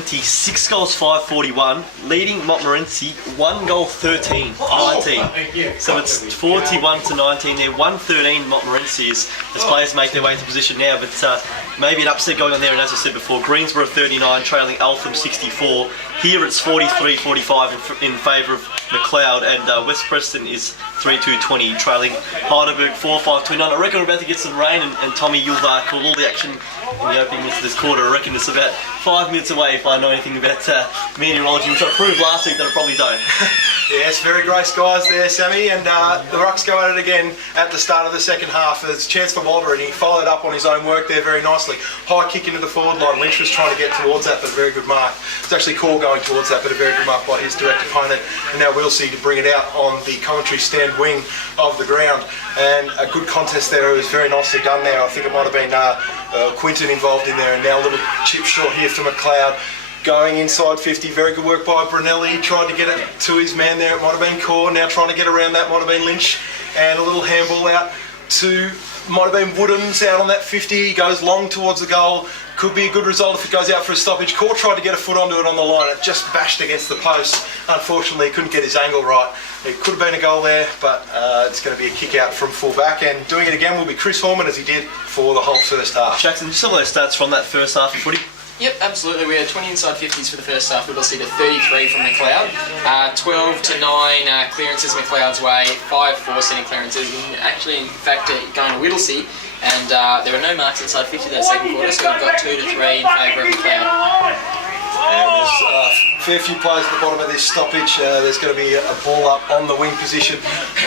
6 goals, 541, leading Montmorency 1 goal, 13, 19. So it's 41 to 19 there. 113 Montmorency as players make their way into position now, but maybe an upset going on there. And as I said before, Greensborough 39, trailing Eltham 64. Here it's 43-45 in favour of Macleod, and West Preston is 3-2-20, trailing Heidelberg 4-5-29. I reckon we're about to get some rain, and Tommy, you'll call all the action in the opening minutes of this quarter. I reckon it's about 5 minutes away if I know anything about meteorology, which I proved last week that I probably don't. Yes, very grey skies there, Sammy, and the Rucks go at it again at the start of the second half. There's a chance for Walter, and he followed up on his own work there very nicely. High kick into the forward line. Lynch was trying to get towards that, but a very good mark. It's actually Cole going towards that, but a very good mark by his direct opponent. And now Whittlesea to bring it out on the commentary stand wing of the ground. And a good contest there. It was very nicely done there. I think it might have been Quinton involved in there, and now a little chip short here for Macleod. Going inside 50, very good work by Brunelli, tried to get it to his man there, it might have been Core, now trying to get around that, might have been Lynch, and a little handball out to, might have been Woodhams out on that 50, he goes long towards the goal, could be a good result if it goes out for a stoppage. Core tried to get a foot onto it on the line, it just bashed against the post, unfortunately he couldn't get his angle right. It could have been a goal there, but it's going to be a kick out from full back, and doing it again will be Chris Horman as he did for the whole first half. Jackson, just some of those stats from that first half of footy. Yep, absolutely. We had 20 inside 50s for the first half. Whittlesea to 33 from Macleod. 12 to 9 clearances Macleod's way. 5 forcing clearances. And actually, in fact, going to Whittlesea. And there were no marks inside 50 that second quarter, so we've got 2 to 3 in favour of Macleod. And there's a fair few players at the bottom of this stoppage. There's going to be a ball up on the wing position,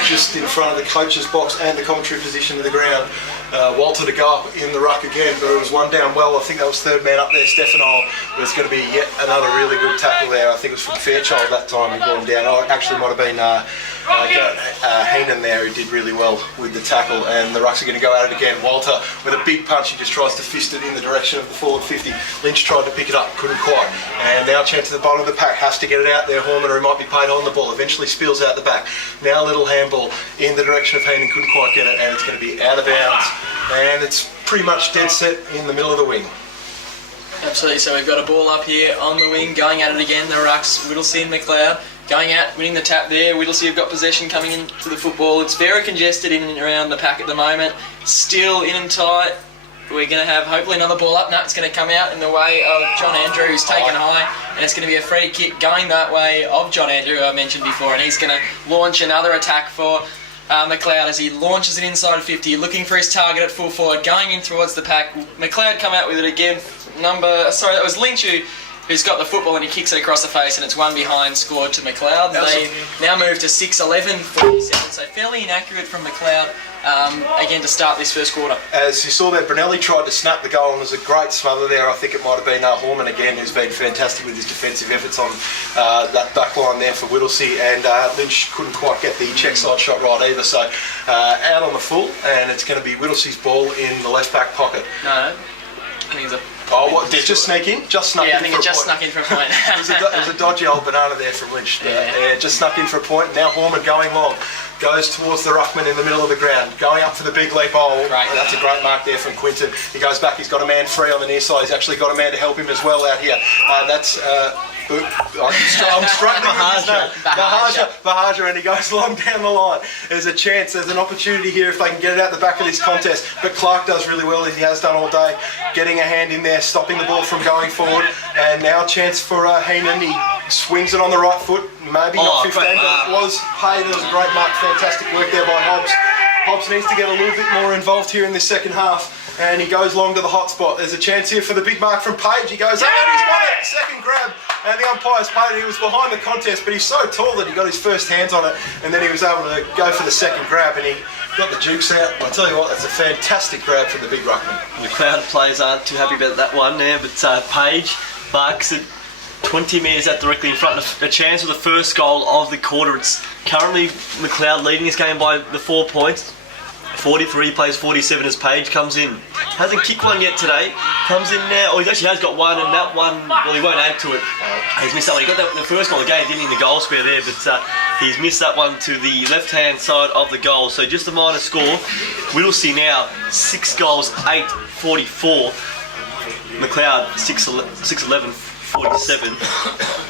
just in front of the coach's box and the commentary position of the ground. Walter to go up in the ruck again, but it was one down well. I think that was third man up there, Stefano. But it's going to be yet another really good tackle there. I think it was from Fairchild that time he brought him down. Oh, actually might have been Heenan there who did really well with the tackle, and the Rucks are going to go at it again. Walter with a big punch, he just tries to fist it in the direction of the forward 50. Lynch tried to pick it up, couldn't quite, and now chance at the bottom of the pack, has to get it out there. Horman, who might be paid on the ball, eventually spills out the back. Now a little handball in the direction of Heenan, couldn't quite get it, and it's going to be out of bounds, and it's pretty much dead set in the middle of the wing. Absolutely, so we've got a ball up here on the wing, going at it again. The Rucks, Whittlesea and Macleod. Going out, winning the tap there. Whittlesea have got possession coming into the football. It's very congested in and around the pack at the moment. Still in and tight. We're going to have hopefully another ball up. No, it's going to come out in the way of John Andrew, who's taken high. And it's going to be a free kick going that way of John Andrew, who I mentioned before. And he's going to launch another attack for Macleod as he launches it inside 50, looking for his target at full forward, going in towards the pack. Macleod come out with it again. That was Lynch who's got the football, and he kicks it across the face, and it's one behind, scored to Macleod. They now move to 6-11, 47, so fairly inaccurate from Macleod again to start this first quarter. As you saw there, Brunelli tried to snap the goal, and there's a great smother there. I think it might have been Horman again, who's been fantastic with his defensive efforts on that back line there for Whittlesea, and Lynch couldn't quite get the check side shot right either, so out on the full, and it's going to be Whittlesea's ball in the left back pocket. No, I think it's a... Oh, what? Did it just sneak in? Just snuck in for a point. Yeah, I think it just snuck in for a point. It was a dodgy old banana there from Lynch. Just snuck in for a point. Now Horman going long. Goes towards the ruckman in the middle of the ground. Going up for the big leap. Oh, that's a great mark there from Quinton. He goes back. He's got a man free on the near side. He's actually got a man to help him as well out here. That's... I'm struggling with his name. Bahaja, and he goes long down the line. There's a chance, there's an opportunity here if they can get it out the back of this contest. But Clark does really well, as he has done all day, getting a hand in there, stopping the ball from going forward. And now a chance for Heenan. He swings it on the right foot, maybe not 15, but it was paid. It was a great mark, fantastic work there by Hobbs. Hobbs needs to get a little bit more involved here in this second half, and he goes long to the hot spot. There's a chance here for the big mark from Page. He goes up and he's won it. Second grab, and the umpire's paid it. He was behind the contest, but he's so tall that he got his first hands on it, and then he was able to go for the second grab, and he got the jukes out. I tell you what, that's a fantastic grab from the big ruckman. The crowd players aren't too happy about that one there, but Page marks it 20 metres out directly in front of a chance for the first goal of the quarter. It's currently Macleod leading this game by the 4 points. 43 plays 47 as Page comes in. Hasn't kicked one yet today. Comes in now. Oh, he actually has got one, and that one, well, he won't add to it. He's missed that one. He got that the first goal of the game, didn't he, in the goal square there, but he's missed that one to the left-hand side of the goal. So just a minor score. Whittlesea now 6 goals, 8-44. Macleod 6-11, 47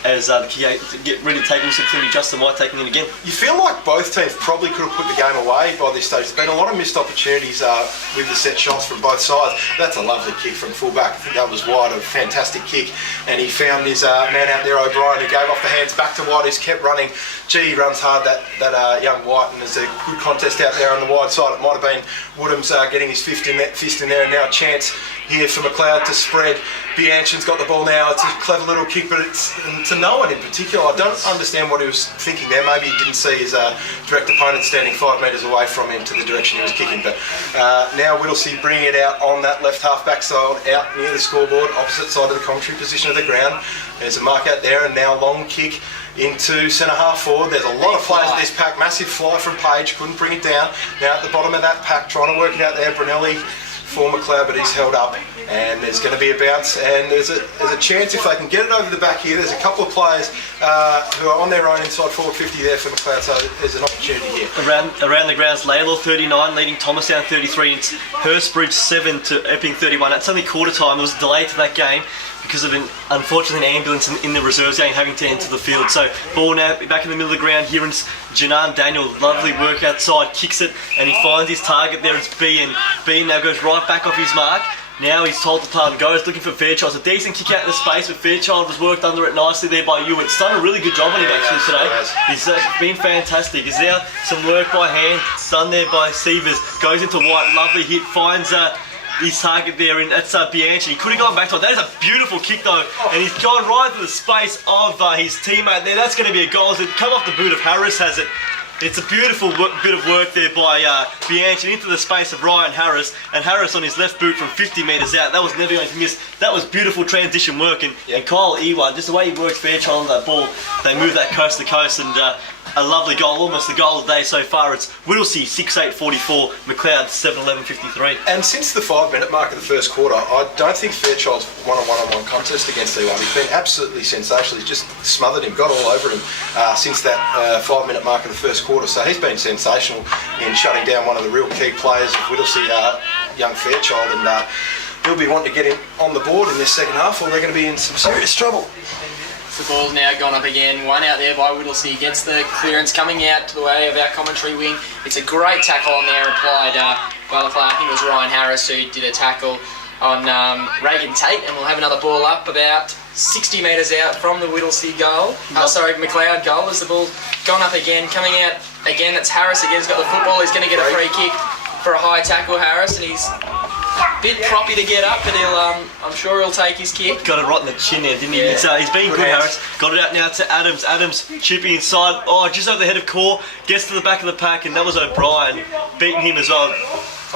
as the kick get ready to take him. So it's going to be Justin White taking it again. You feel like both teams probably could have put the game away by this stage. There's been a lot of missed opportunities with the set shots from both sides. That's a lovely kick from fullback. I think that was White, a fantastic kick. And he found his man out there, O'Brien, who gave off the hands back to White, who's kept running. Gee, he runs hard, that young White, and there's a good contest out there on the wide side. It might have been Woodham's getting his fist in there, and now a chance here for Macleod to spread. Bianchin's got the ball now. It's a clever little kick, but it's to no one in particular. I don't understand what he was thinking there. Maybe he didn't see his direct opponent standing 5 metres away from him to the direction he was kicking. But now Whittlesea bringing it out on that left half-back side, out near the scoreboard, opposite side of the commentary position of the ground. There's a mark out there, and now long kick into centre half forward. There's a lot of players in this pack. Massive fly from Page, couldn't bring it down. Now at the bottom of that pack, trying to work it out there. Brunelli for Macleod, but he's held up, and there's going to be a bounce, and there's a chance if they can get it over the back here. There's a couple of players who are on their own inside forward 50 there for Macleod, so there's an opportunity here. Around the grounds, Laylor 39, leading Thomastown 33, and Hurstbridge 7 to Epping 31. That's only quarter time. There was a delay to that game because of unfortunately an ambulance in the reserves game having to enter the field. So ball now back in the middle of the ground here, and Janan Daniel, lovely work outside, kicks it, and he finds his target there. It's Bean. Bean now goes right back off his mark. Now he's told to play and go. He's looking for Fairchild. It's a decent kick out in the space, but Fairchild was worked under it nicely there by Ewan. It's done a really good job on him actually today. He's been fantastic. He's now some work by hand, done there by Sievers. Goes into White, lovely hit, finds his target there, and that's Bianchi. He could have gone back to it. That is a beautiful kick though, and he's gone right to the space of his teammate there. That's going to be a goal. It's come off the boot of Harris, has it. It's a beautiful bit of work there by Bianchi into the space of Ryan Harris, and Harris on his left boot from 50 metres out. That was never going to miss. That was beautiful transition work, and Kyle Ewan, just the way he worked Fairchild on that ball, they moved that coast to coast, and a lovely goal, almost the goal of the day so far. It's Whittlesea 6-8-44, Macleod 7-11-53. And since the 5-minute mark of the first quarter, I don't think Fairchild's won a one-on-one contest against Ewan. He's been absolutely sensational. He's just smothered him, got all over him since that 5-minute mark of the first quarter. So he's been sensational in shutting down one of the real key players of Whittlesea, young Fairchild, and he'll be wanting to get him on the board in this second half, or they're going to be in some serious trouble. The ball's now gone up again. One out there by Whittlesea. Gets the clearance coming out to the way of our commentary wing. It's a great tackle on there applied by the player. I think it was Ryan Harris who did a tackle on Reagan Tate, and we'll have another ball up about 60 metres out from the Whittlesea goal. Macleod goal. As the ball gone up again, coming out again. That's Harris again. He's got the football. He's going to get a free kick for a high tackle, Harris, and he's a bit proppy to get up, but I'm sure he'll take his kick. Got it right in the chin there, didn't he? Yeah. He's been good, Harris. Got it out now to Adams. Adams chipping inside. Oh, just over the head of Core. Gets to the back of the pack, and that was O'Brien beating him as well.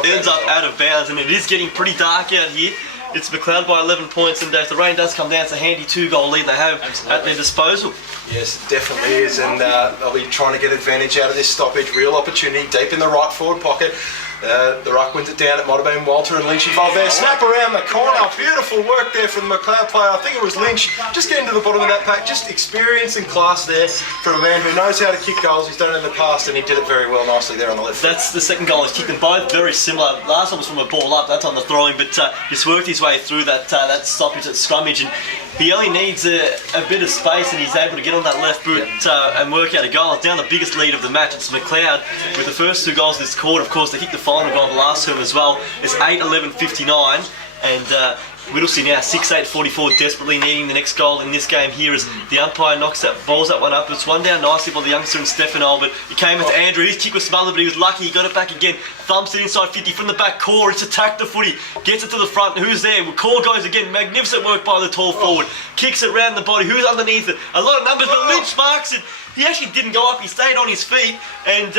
Ends up out of bounds, and it is getting pretty dark out here. It's Macleod by 11 points, and if the rain does come down, it's a handy 2-goal lead they have at their disposal. Yes, it definitely is, and they'll be trying to get advantage out of this stoppage. Real opportunity deep in the right forward pocket. The ruck wins it down. It might have been Walter and Lynch involved there. Snap around the corner. Beautiful work there from the Macleod player. I think it was Lynch. Just getting to the bottom of that pack. Just experience and class there from a man who knows how to kick goals. He's done it in the past, and he did it very well nicely there on the left. That's the second goal. He's kicked them both very similar. Last one was from a ball up. That's on the throwing, but he's worked his way through that stoppage, that scrummage, and he only needs a bit of space, and he's able to get on that left boot and work out a goal. It's now the biggest lead of the match. It's Macleod with the first 2 goals this quarter. Of course, they hit the final goal of the last term as well. It's 8-11-59, and Whittlesea now 6-8-44, desperately needing the next goal in this game here as the umpire balls that one up. It's one down nicely by the youngster and Stefano, but it came into Andrew. His kick was smothered, but he was lucky. He got it back again. Thumps it inside 50 from the back. Core, it's attacked the footy. Gets it to the front. Who's there? Core goes again. Magnificent work by the tall forward. Kicks it round the body. Who's underneath it? A lot of numbers, but Lynch marks it. He actually didn't go up, he stayed on his feet, and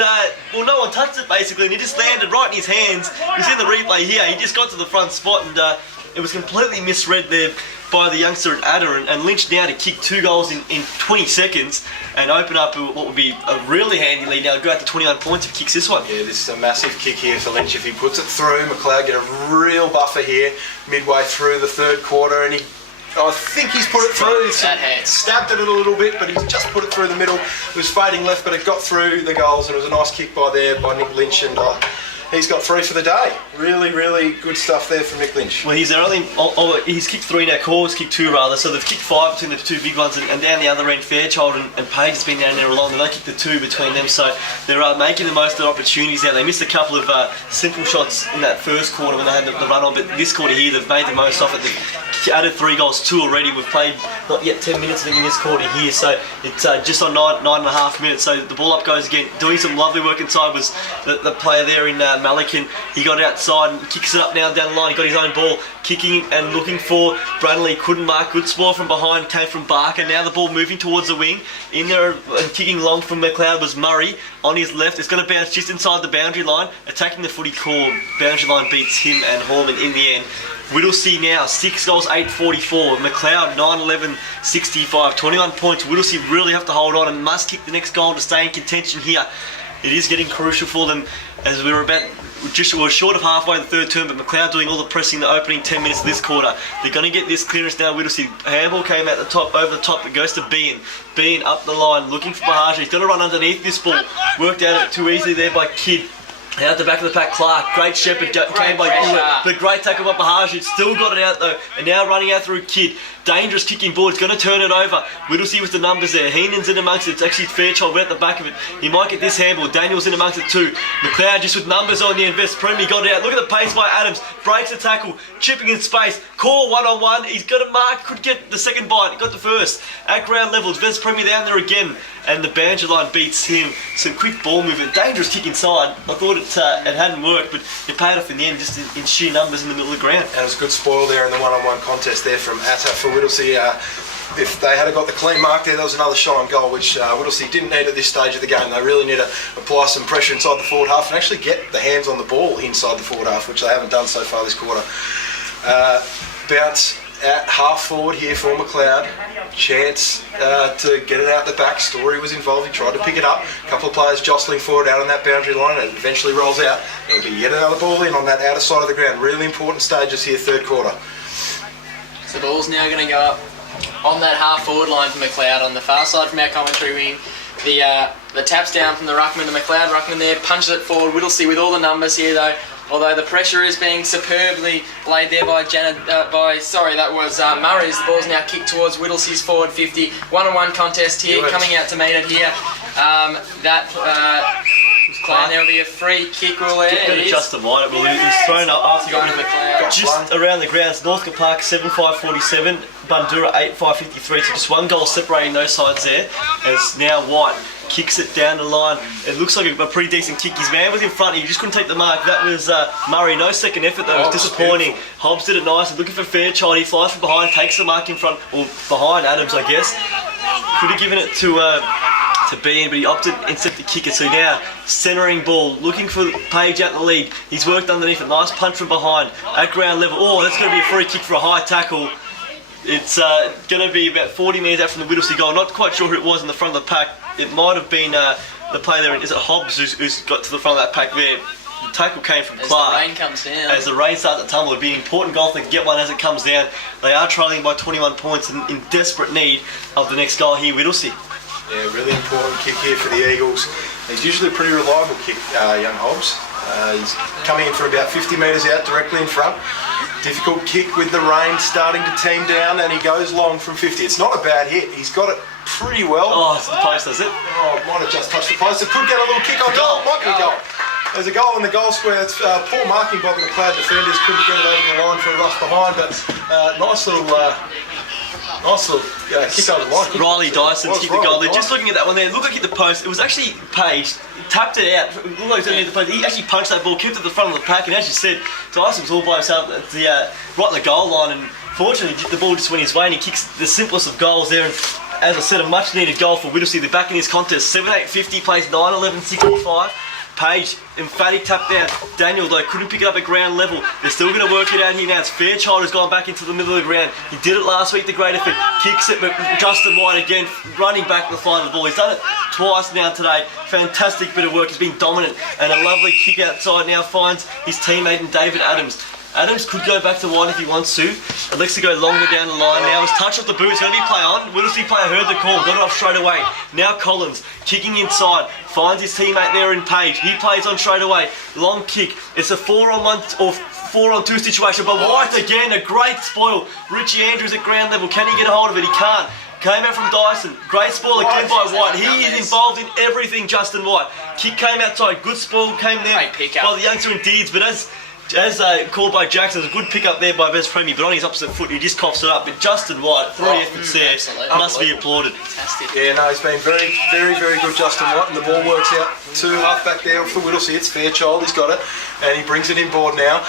no one touched it basically, and he just landed right in his hands. You see the replay here, he just got to the front spot, and it was completely misread there by the youngster at Adder, and Lynch now to kick 2 goals in 20 seconds and open up what would be a really handy lead now. Go out to 29 points if he kicks this one. Yeah, this is a massive kick here for Lynch. If he puts it through, Macleod get a real buffer here midway through the third quarter, and I think he's put it through. He's stabbed at it a little bit, but he's just put it through the middle. It was fading left, but it got through the goals, and it was a nice kick by Nick Lynch, and he's got 3 for the day. Really, really good stuff there from Nick Lynch. Well, he's kicked 3 now, Core's kicked 2 rather, so they've kicked 5 between the 2 big ones, and down the other end, Fairchild and Page has been down there along. They don't kick the 2 between them, so they're making the most of their opportunities now. They missed a couple of simple shots in that first quarter when they had the run on, but this quarter here, they've made the most of it. They've added 3 goals, 2 already. We've played not yet 10 minutes in this quarter here, so it's just on 9.5 minutes, so the ball up goes again. Doing some lovely work inside was the player there in Macleod. He got outside and kicks it up now down the line. He got his own ball, kicking and looking for Brunley. Couldn't mark. Good score from behind came from Barker. Now the ball moving towards the wing. In there and kicking long from Macleod was Murray on his left. It's going to bounce just inside the boundary line. Attacking the footy core. Boundary line beats him and Horman in the end. Whittlesea now 6 goals, 8-44. Macleod 9-11, 65. 21 points. Whittlesea really have to hold on and must kick the next goal to stay in contention here. It is getting crucial for them as we're short of halfway the third term, but Macleod doing all the pressing the opening 10 minutes of this quarter. They're going to get this clearance now. Whittlesea handball came out the top, over the top. It goes to Bean. Bean up the line looking for Bahaja. He's going to run underneath this ball. Worked out too easily there by Kidd. Out the back of the pack, Clark. Great shepherd came by Gillett. The great tackle by Bahaja. Still got it out though. And now running out through Kidd. Dangerous kicking ball. It's going to turn it over. Whittlesea with the numbers there. Heenan's in amongst it. It's actually Fairchild right at the back of it. He might get this handball. Daniel's in amongst it too. Macleod just with numbers on the end. Vest Premi got it out. Look at the pace by Adams. Breaks the tackle. Chipping in space. Core 1-on-1. He's got a mark. Could get the second bite. Got the first. At ground levels. Vest Premi down there again. And the boundary line beats him. Some quick ball movement. Dangerous kick inside. I thought it hadn't worked, but it paid off in the end just in sheer numbers in the middle of the ground. And it was a good spoil there in the one-on-one contest there from Atta for Whittlesea. If they had got the clean mark there was another shot on goal, which Whittlesea didn't need at this stage of the game. They really need to apply some pressure inside the forward half and actually get the hands on the ball inside the forward half, which they haven't done so far this quarter. Bounce at half forward here for Macleod. Chance to get it out the back. Story was involved. He tried to pick it up. A couple of players jostling forward out on that boundary line, and it eventually rolls out. It'll be yet another ball in on that outer side of the ground. Really important stages here, third quarter. So the ball's now going to go up on that half forward line for Macleod on the far side from our commentary wing. The taps down from the ruckman to Macleod. Ruckman there punches it forward. Whittlesea with all the numbers here though. Although the pressure is being superbly laid there by Murray's. The ball's now kicked towards Whittlesea's forward 50. 1-on-1 contest here, coming out to meet it here. There'll be a free kick rule there. Good Justin White. Well, he's thrown up after just around the grounds. Northcote Park 7-5-47, Bundoora 8-5-53. So just one goal separating those sides there. As now White kicks it down the line. It looks like a pretty decent kick. His man was in front. He just couldn't take the mark. That was Murray. No second effort though. It was disappointing. Hobbs did it nice. Looking for Fairchild. He flies from behind, takes the mark in front, or behind Adams, I guess. Could have given it to Bean, but he opted instead to kick it. So now centering ball, looking for Page out in the lead. He's worked underneath it. Nice punch from behind at ground level. Oh, that's going to be a free kick for a high tackle. It's going to be about 40 metres out from the Whittlesea goal. Not quite sure who it was in the front of the pack. It might have been the player there. Is it Hobbs who's got to the front of that pack there? The tackle came from Clark. As the rain comes down. As the rain starts to tumble, it'd be an important goal if they can get one as it comes down. They are trailing by 21 points and in desperate need of the next goal here, Whittlesea. Yeah, really important kick here for the Eagles. He's usually a pretty reliable kick, young Hobbs. He's coming in from about 50 metres out, directly in front. Difficult kick with the rain starting to team down, and he goes long from 50. It's not a bad hit. He's got it pretty well. Oh, it's the post, does it? Oh, it might have just touched the post. It could get a little kick on goal. Might be a goal. There's a goal in the goal square. It's poor marking by the Macleod defenders. Couldn't get it over the line for a rush behind, but nice little kick over the line. Riley Dyson's kicked the goal. They're just looking at that one there. It looked like he hit the post. It was actually Page. Tapped it out. It looked like he was underneath the post. He actually punched that ball, kept it at the front of the pack, and as you said, Dyson was all by himself at the, right in the goal line, and fortunately the ball just went his way and he kicks the simplest of goals there. And as I said, a much needed goal for Whittlesea. They're back in this contest. 7-8-50, plays 9-11-65. Page, emphatic tap down. Daniel, though, couldn't pick it up at ground level. They're still going to work it out here now. It's Fairchild who's gone back into the middle of the ground. He did it last week, the great effort. Kicks it, but Justin White again, running back to the final of the ball. He's done it twice now today. Fantastic bit of work. He's been dominant. And a lovely kick outside now finds his teammate in David Adams. Adams could go back to wide if he wants to. Elects to go longer down the line now. His touch off the boot. It's going to be play on. Whittlesea player heard the call. Got it off straight away. Now Collins kicking inside. Finds his teammate there in Page. He plays on straight away. Long kick. It's a 4-on-1 or 4-on-2 situation. But White again. A great spoil. Richie Andrews at ground level. Can he get a hold of it? He can't. Came out from Dyson. Great spoil again by White. He is involved in everything, Justin White. Kick came outside. Good spoil came there by the youngster in Deeds. But as called by Jackson, there's a good pick up there by Best Premier, but on his opposite foot, he just coughs it up. But Justin White, 3 efforts there, must be applauded. Fantastic. Yeah, no, he's been very, very, very good, Justin White, and the ball works out to half back there for Whittlesea. It's Fairchild, he's got it, and he brings it inboard now.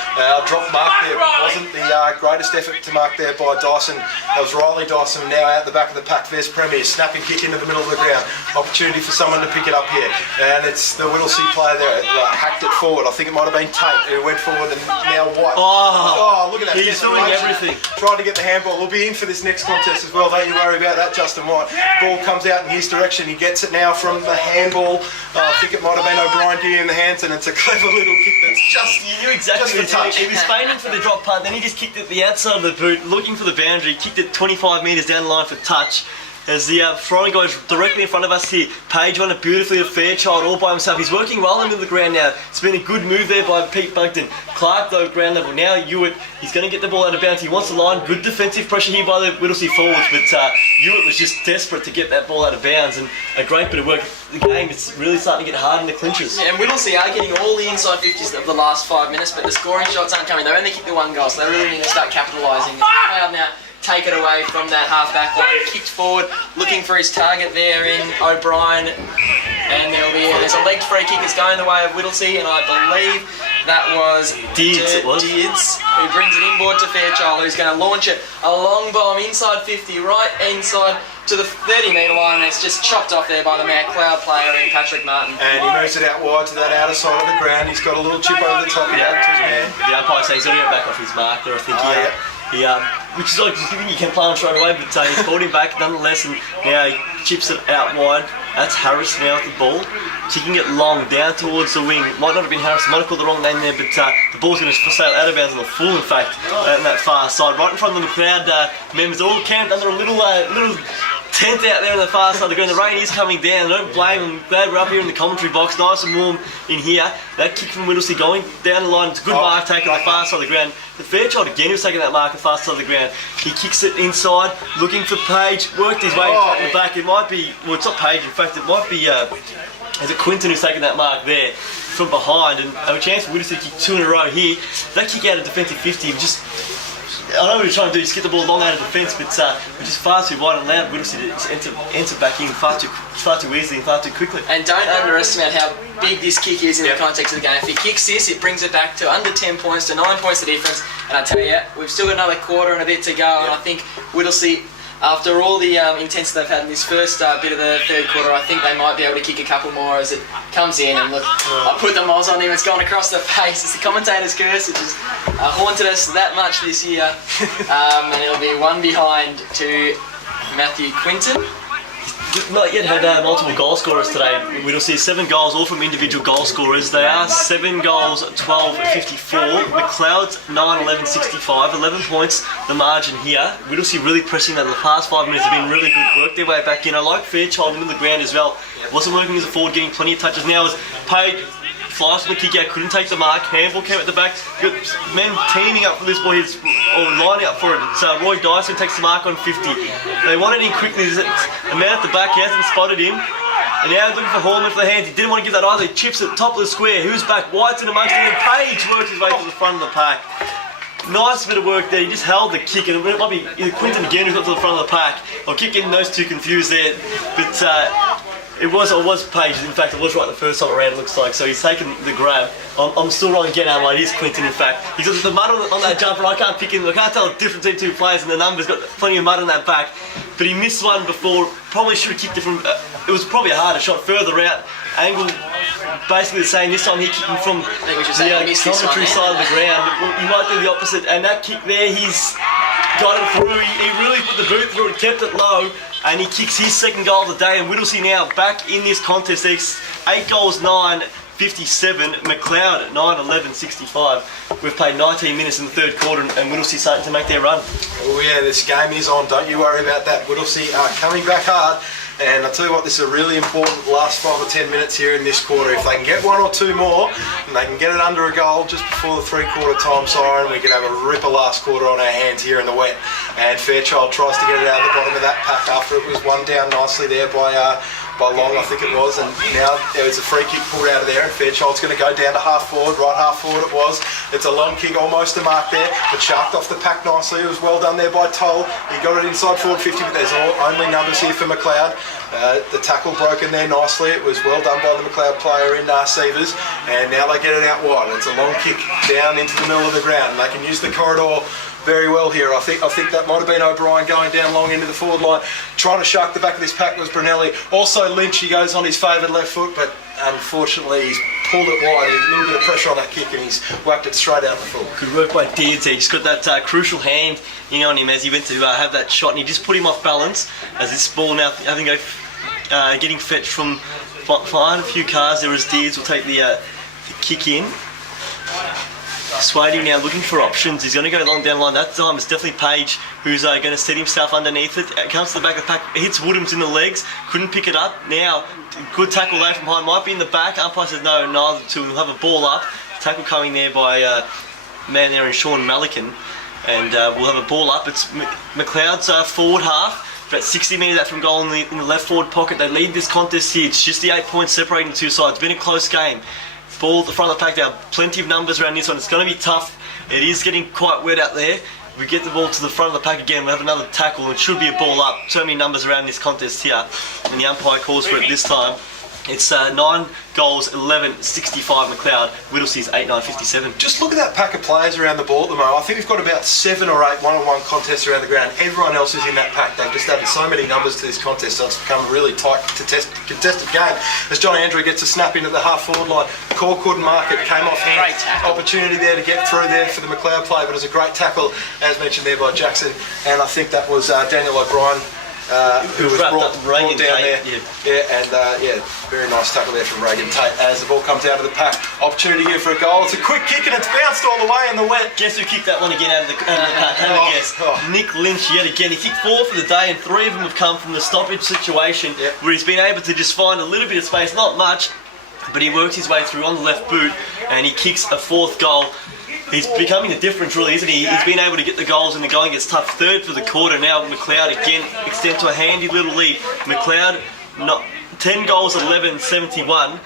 Drop mark there wasn't the greatest effort to mark there by Dyson. That was Riley Dyson now out the back of the pack. Best Premier, snapping kick into the middle of the ground. Opportunity for someone to pick it up here, and it's the Whittlesea player there, hacked it forward. I think it might have been Tate who went forward. And now White. Oh, look at that. He's doing everything. Trying to get the handball. We'll be in for this next contest as well. Don't you worry about that, Justin White. Ball comes out in his direction. He gets it now from the handball. I think it might have been O'Brien giving him the hands, and it's a clever little kick that's just. You knew exactly just what he was feigning for the drop punt, then he just kicked it the outside of the boot, looking for the boundary, kicked it 25 metres down the line for touch. As the throwing goes directly in front of us here, Page won it beautifully to Fairchild all by himself. He's working well into the ground now. It's been a good move there by Pete Buckton. Clark though, ground level. Now Hewitt, he's going to get the ball out of bounds. He wants the line. Good defensive pressure here by the Whittlesea forwards, but Hewitt was just desperate to get that ball out of bounds, and a great bit of work. The game, it's really starting to get hard in the clinches. Yeah, and Whittlesea are getting all the inside 50s of the last 5 minutes, but the scoring shots aren't coming. They only kicked the 1 goal, so they really need to start capitalising. Macleod now take it away from that half-back line, kicked forward, looking for his target there in O'Brien, and there's a legged free kick that's going the way of Whittlesea, and I believe that was Deeds, who brings it inboard to Fairchild, who's going to launch it a long bomb inside 50, right inside to the 30-metre line, and it's just chopped off there by the Macleod player in Patrick Martin. And he moves it out wide to that outer side of the ground. He's got a little chip over the top of that to his man. The umpire says he's going to get back off his marker, I think. Which is like, just giving you can play on straight away, but he's called him back nonetheless, and now he chips it out wide. That's Harris now with the ball, kicking it long down towards the wing. Might not have been Harris, might have called the wrong name there, but the ball's going to sail out of bounds on the full, in fact, on that far side, right in front of the Macleod members. They're all camped under a little tent out there on the far side of the ground. The rain is coming down. Don't blame them. Glad we're up here in the commentary box, nice and warm in here. That kick from Whittlesea going down the line. It's a good mark taken on the far side of the ground. The Fairchild again was taking that mark on the far side of the ground. He kicks it inside, looking for Page. Worked his way in the back. It might be, well, it's not Page. In fact, it might be. Is it Quinton who's taking that mark there from behind? And a chance for Whittlesea to kick 2 in a row here. That kick out of defensive 50 just. I know what we're trying to do, just get the ball long out of defence, but we're just far too wide and allowed Whittlesea to enter back in far too easily and far too quickly. And don't underestimate how big this kick is in the context of the game. If he kicks this, it brings it back to under 10 points, to 9 points the difference. And I tell you, we've still got another quarter and a bit to go, and I think Whittlesea, after all the intensity they've had in this first bit of the third quarter, I think they might be able to kick a couple more as it comes in. And look, I put the moz on him, it's gone across the face. It's the commentator's curse, it just haunted us that much this year. And it'll be 1 behind to Matthew Quinton. Not yet had multiple goal scorers today. We'll see 7 goals, all from individual goal scorers. They are 7 goals, 12, 54. Macleod's 9, 11, 65. 11 points, the margin here. We'll see really pressing that in the past 5 minutes. Have been really good work their way back in. I like Fairchild into the ground as well. Wasn't working as a forward, getting plenty of touches. Now as Page flies from the kick out, couldn't take the mark. Handball came at the back. Got men teaming up for this ball, or lining up for it. So Roy Dyson takes the mark on 50. They want it in quickly. There's a man at the back, he hasn't spotted him. And now looking for Hallman for the hands. He didn't want to give that either. He chips at the top of the square. Who's back? White's in amongst him, and Page works his way to the front of the pack. Nice bit of work there. He just held the kick, and it might be either Quinton again who got to the front of the pack. I'll keep getting those two confused there. But it was Page. In fact, it was right the first time around, it looks like. So he's taken the grab. I'm still wrong again, am I? It is Quinton, in fact. He's got the mud on that jumper. I can't pick him. I can't tell the difference between 2 players, and the number's got plenty of mud on that back. But he missed one before. Probably should have kicked it from. It was probably a harder shot further out. Angle basically the same. This time he kicked him from the commentary side of the ground. He might do the opposite. And that kick there, he's got it through. He really put the boot through and kept it low. And he kicks his 2nd goal of the day. And Whittlesea now back in this contest. 8 goals, 9. 57. Macleod at 9-11-65. We've played 19 minutes in the third quarter and Whittlesea starting to make their run. Oh yeah, this game is on. Don't you worry about that. Whittlesea are coming back hard. And I'll tell you what, this is a really important last 5 or 10 minutes here in this quarter. If they can get 1 or 2 more, and they can get it under a goal just before the 3/4 time siren, we could have a ripper last quarter on our hands here in the wet. And Fairchild tries to get it out of the bottom of that pack after it was one down nicely there by Long, I think it was, and now there was a free kick pulled out of there, and Fairchild's going to go down to half forward, right half forward it was. It's a long kick, almost a mark there, but sharked off the pack nicely. It was well done there by Toll. He got it inside forward 50, but there's only numbers here for Macleod. The tackle broken there nicely. It was well done by the Macleod player in Sievers, and now they get it out wide. It's a long kick down into the middle of the ground. They can use the corridor very well here. I think that might have been O'Brien going down long into the forward line. Trying to shark the back of this pack was Brunelli. Also Lynch, he goes on his favoured left foot, but unfortunately he's pulled it wide. There's a little bit of pressure on that kick and he's whacked it straight out the full. Good work by Deeds there. He just got that crucial hand in on him as he went to have that shot, and he just put him off balance as this ball now having getting fetched from behind a few cars there as Deeds will take the kick in. Swady now looking for options. He's going to go long down the line. That time it's definitely Page who's going to set himself underneath it. It comes to the back of the pack, hits Woodhams in the legs, couldn't pick it up. Now, good tackle there from behind. Might be in the back. Umpire says no, neither two. We'll have a ball up. Tackle coming there by man there in Sean Malikan. And we'll have a ball up. It's Macleod's forward half. About 60 metres out from goal in the left forward pocket. They lead this contest here. It's just the 8 points separating the two sides. It's been a close game. Ball at the front of the pack. There are plenty of numbers around this one. It's going to be tough. It is getting quite wet out there. If we get the ball to the front of the pack again, we'll have another tackle and it should be a ball up. So many numbers around this contest here. And the umpire calls for it this time. It's 9 goals, 11-65 Macleod. Whittlesea's 8-9-57. Just look at that pack of players around the ball at the moment. I think we've got about 7 or 8 one-on-one contests around the ground. Everyone else is in that pack. They've just added so many numbers to this contest, so it's become a really tight, contested game. As John Andrew gets a snap into the half-forward line, Core couldn't mark it, came off hand. Opportunity there to get through there for the Macleod play, but it was a great tackle, as mentioned there by Jackson, and I think that was Daniel O'Brien. Who was brought down there. Very nice tackle there from Reagan Tate as the ball comes out of the pack. Opportunity here for a goal. It's a quick kick and it's bounced all the way in the wet. Guess who kicked that one again out of the pack? Have a guess. Nick Lynch yet again. He kicked 4 for the day and 3 of them have come from the stoppage situation where he's been able to just find a little bit of space, not much, but he works his way through on the left boot and he kicks a 4th goal. He's becoming the difference, really, isn't he? He's been able to get the goals and the going gets tough. 3rd for the quarter now. Macleod again extend to a handy little lead. Macleod, 10 goals, 11-71,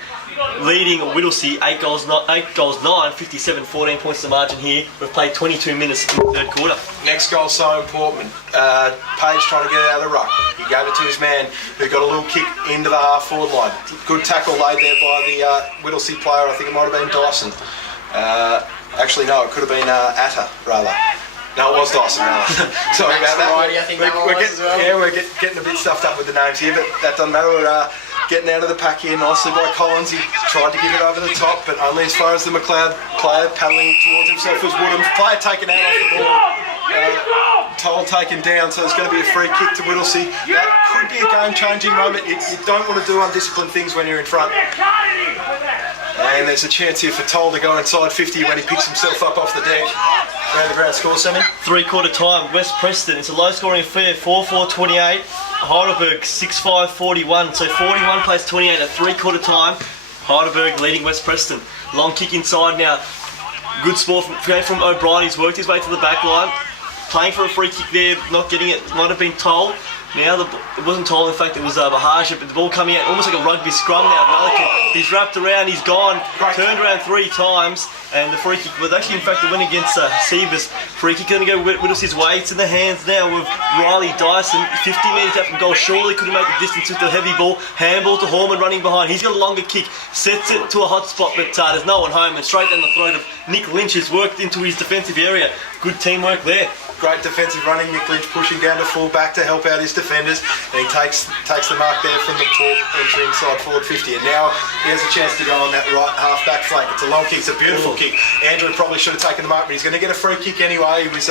leading Whittlesea 8 goals 9, 57, 14 points to margin here. We've played 22 minutes in the third quarter. Next goal so important. Page trying to get it out of the ruck. He gave it to his man who got a little kick into the half forward line. Good tackle laid there by the Whittlesea player. I think it might have been Dyson. Actually, no, it could have been Atta, rather. No, it was Dyson, rather. Sorry about that. Variety, I think we're getting a bit stuffed up with the names here, but that doesn't matter. We're getting out of the pack here nicely by Collins. He tried to give it over the top, but only as far as the Macleod player paddling towards himself was Woodhams. Player taken out off the ball. Toll taken down, so it's going to be a free kick to Whittlesea. That could be a game-changing moment. You don't want to do undisciplined things when you're in front. And there's a chance here for Toll to go inside 50 when he picks himself up off the deck. Around the ground score, Sammy? 3/4 time, West Preston. It's a low-scoring affair, 4-4-28. Heidelberg 6-5-41. So 41 plays 28 at 3/4 time. Heidelberg leading West Preston. Long kick inside now. Good sport from O'Brien. He's worked his way to the back line. Playing for a free kick there, not getting it. Might have been Toll. Now it wasn't Toll, in fact it was Bahaja, but the ball coming out almost like a rugby scrum now. Malikan, he's wrapped around, he's gone, turned around 3 times, and the free kick was actually, in fact, the win against Sievers. Free kick going to go Whittlesea's way. It's in the hands now of Riley Dyson, 50 metres out from goal. Surely couldn't make the distance with the heavy ball. Handball to Horman running behind. He's got a longer kick, sets it to a hot spot, but there's no one home, and straight down the throat of Nick Lynch, who's worked into his defensive area. Good teamwork there. Great defensive running. Nick Lynch pushing down to full back to help out his defenders, and he takes the mark there from the top, entry inside forward 50, and now he has a chance to go on that right half back flank. It's a long kick, it's a beautiful kick. Andrew probably should have taken the mark, but he's going to get a free kick anyway. He was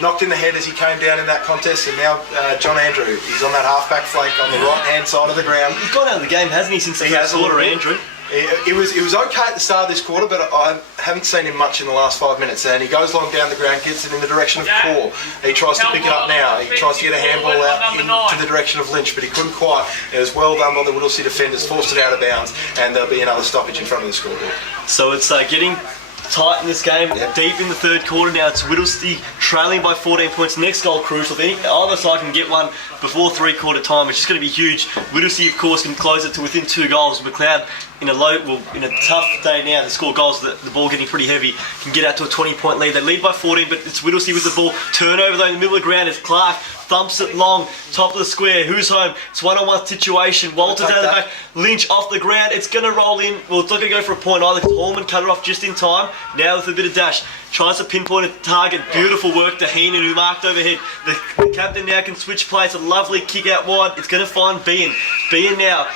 knocked in the head as he came down in that contest, and now John Andrew, he's on that half back flank on the right hand side of the ground. He's gone out of the game, hasn't he, since the first quarter, Andrew? It was okay at the start of this quarter, but I haven't seen him much in the last 5 minutes. And he goes long down the ground, gets it in the direction of Core. He tries to pick it up now. He tries to get a handball out into the direction of Lynch, but he couldn't quite. It was well done by the Whittlesea defenders, forced it out of bounds, and there'll be another stoppage in front of the scoreboard. So it's getting tight in this game, deep in the third quarter now. It's Whittlesea trailing by 14 points. Next goal crucial. If either side can get one before three-quarter time, which is going to be huge. Whittlesea, of course, can close it to within 2 goals. Macleod, in a tough day now to score goals, the ball getting pretty heavy, can get out to a 20-point lead. They lead by 14, but it's Whittlesea with the ball. Turnover though in the middle of the ground as Clark thumps it long, top of the square. Who's home? It's one-on-one situation. Walters out of the back. Lynch off the ground. It's going to roll in. Well, it's not going to go for a point either because Hallman cut it off just in time. Now with a bit of dash. Tries to pinpoint a target. Beautiful work to Heenan, who marked overhead. The captain now can switch plays. A lovely kick out wide. It's going to find Bean. Bean now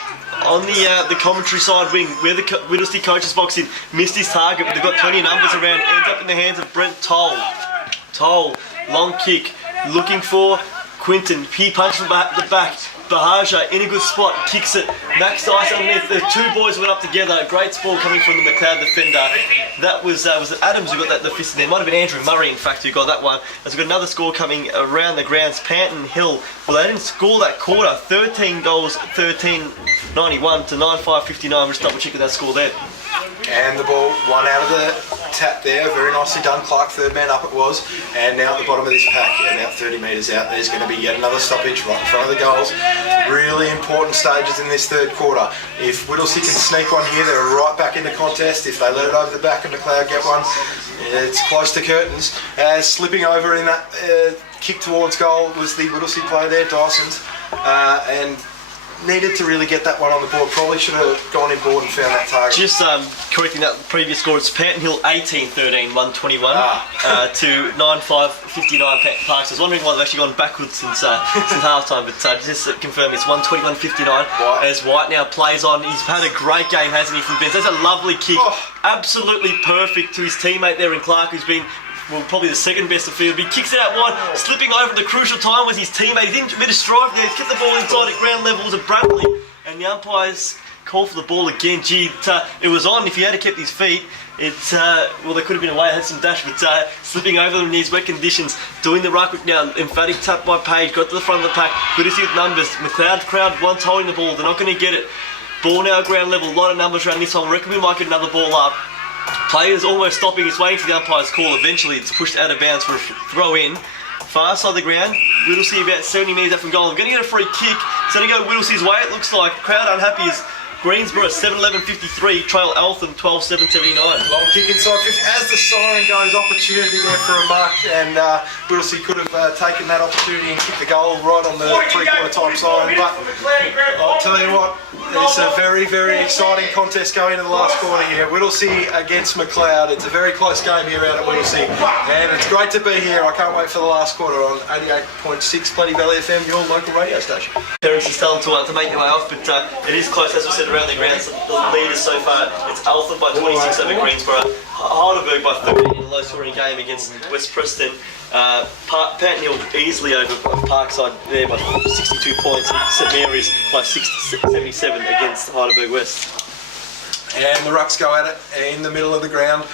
on the commentary side wing, where the Whittlesea coaches box in, missed his target, but they've got plenty of numbers around. Ends up in the hands of Brent Toll. Toll, long kick, looking for Quinton. He punches from the back. Bahaja in a good spot, kicks it. Max Dice underneath. The two boys went up together. Great ball coming from the Macleod defender. That was Adams who got the fist in there. Might have been Andrew Murray, in fact, who got that one. As we've got another score coming around the grounds. Panton Hill. Well, they didn't score that quarter. 13 goals, 13-91 to 9-5-59. We'll just double check that score there. And the ball one out of the tap there, very nicely done. Clark, third man up it was, and now at the bottom of this pack, about 30 metres out, there's going to be yet another stoppage right in front of the goals. Really important stages in this third quarter. If Whittlesea can sneak one here, they're right back in the contest. If they let it over the back and Macleod get one, it's close to curtains. Slipping over in that kick towards goal was the Whittlesea player there, Dyson's, and needed to really get that one on the board. Probably should have gone in board and found that target. Just correcting that previous score, it's Panton Hill 18-13, 121 to 9-5-59 Parks. I was wondering why they've actually gone backwards since half time, but just to confirm it's 121-59 as White now plays on. He's had a great game, hasn't he, from Benz? That's a lovely kick. Absolutely perfect to his teammate there in Clark, who's been probably the second best of field. He kicks it out wide, slipping over at the crucial time was his teammate. He didn't a bit of strive there. He's kept the ball inside at ground level. It was a Bradley, and the umpires call for the ball again. Gee, it was on if he had kept his feet. Well, they could have been away. Had some dash, but slipping over them in these wet conditions. Doing the ruck now. Emphatic tap by Page. Got to the front of the pack. Good to see with numbers. Macleod crowd once holding the ball. They're not going to get it. Ball now at ground level. A lot of numbers around this time. I reckon we might get another ball up. Players almost stopping. He's waiting for the umpire's call. Eventually, it's pushed out of bounds for a throw in. Far side of the ground. Whittlesea about 70 metres out from goal. They're going to get a free kick. It's going to go Whittlesea's way, it looks like. Crowd unhappy as Greensborough 7-11-53, trail Eltham 12-7-79. Long kick inside 50. As the siren goes, opportunity there for a mark, and Whittlesea could have taken that opportunity and kicked the goal right on the three-quarter time siren. But I'll tell you what, it's a very, very exciting contest going into the last quarter here. Whittlesea against Macleod. It's a very close game here out at Whittlesea, and it's great to be here. I can't wait for the last quarter on 88.6 Bloody Valley FM, your local radio station. Parents are starting to make their way off, but it is close, as we said, around the grounds. The leaders so far, it's Eltham by 26 over Greensborough, Heidelberg by 13 in a low-scoring game against West Preston. Panton Hill easily over Parkside there by 62 points, and St Mary's by 77 against Heidelberg West. And the Rucks go at it in the middle of the ground.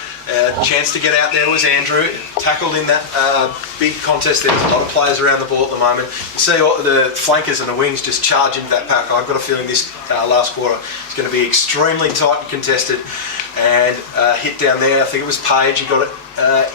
Chance to get out there was Andrew. Tackled in that big contest. There's a lot of players around the ball at the moment. You see all the flankers and the wings just charge into that pack. I've got a feeling this last quarter is going to be extremely tight and contested. And hit down there, I think it was Page. He got it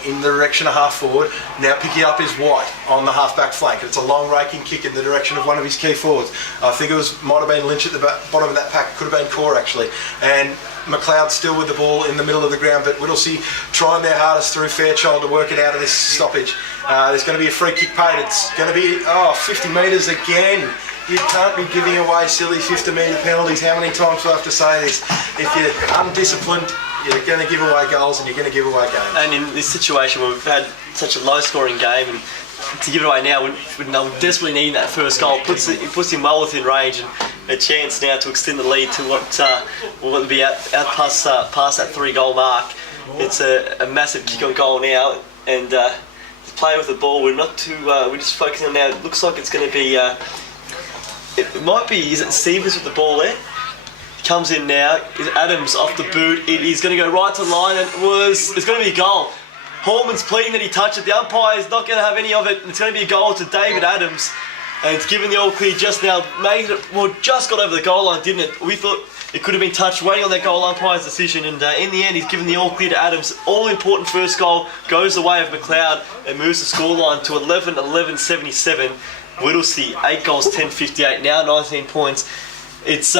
in the direction of half forward. Now picking up is White on the half back flank. It's a long raking kick in the direction of one of his key forwards. I think it might have been Lynch at the bottom of that pack. Could have been Core actually. And Macleod still with the ball in the middle of the ground, but Whittlesea trying their hardest through Fairchild to work it out of this stoppage. There's going to be a free kick paid. It's going to be 50 metres again. You can't be giving away silly 50-metre penalties. How many times do I have to say this? If you're undisciplined, you're going to give away goals and you're going to give away games. And in this situation where we've had such a low-scoring game, and to give it away now, we're desperately needing that first goal. It puts him well within range and a chance now to extend the lead to what will be out past that 3-goal mark. It's a massive kick on goal now, and to play with the ball, we're not too. We're just focusing on now. It looks like it's going to be. It might be. Is it Stevens with the ball there? comes in now. Is Adams off the boot. It is going to go right to the line, and it's going to be a goal. Horman's pleading that he touched it. The umpire is not going to have any of it. It's going to be a goal to David Adams, and it's given the all clear just now. Just got over the goal line, didn't it? We thought it could have been touched, waiting on that goal umpire's decision, and in the end, he's given the all clear to Adams. All important first goal goes the way of Macleod and moves the scoreline to 11-11-77. Whittlesea 8 goals, 10-58. Now 19 points. It's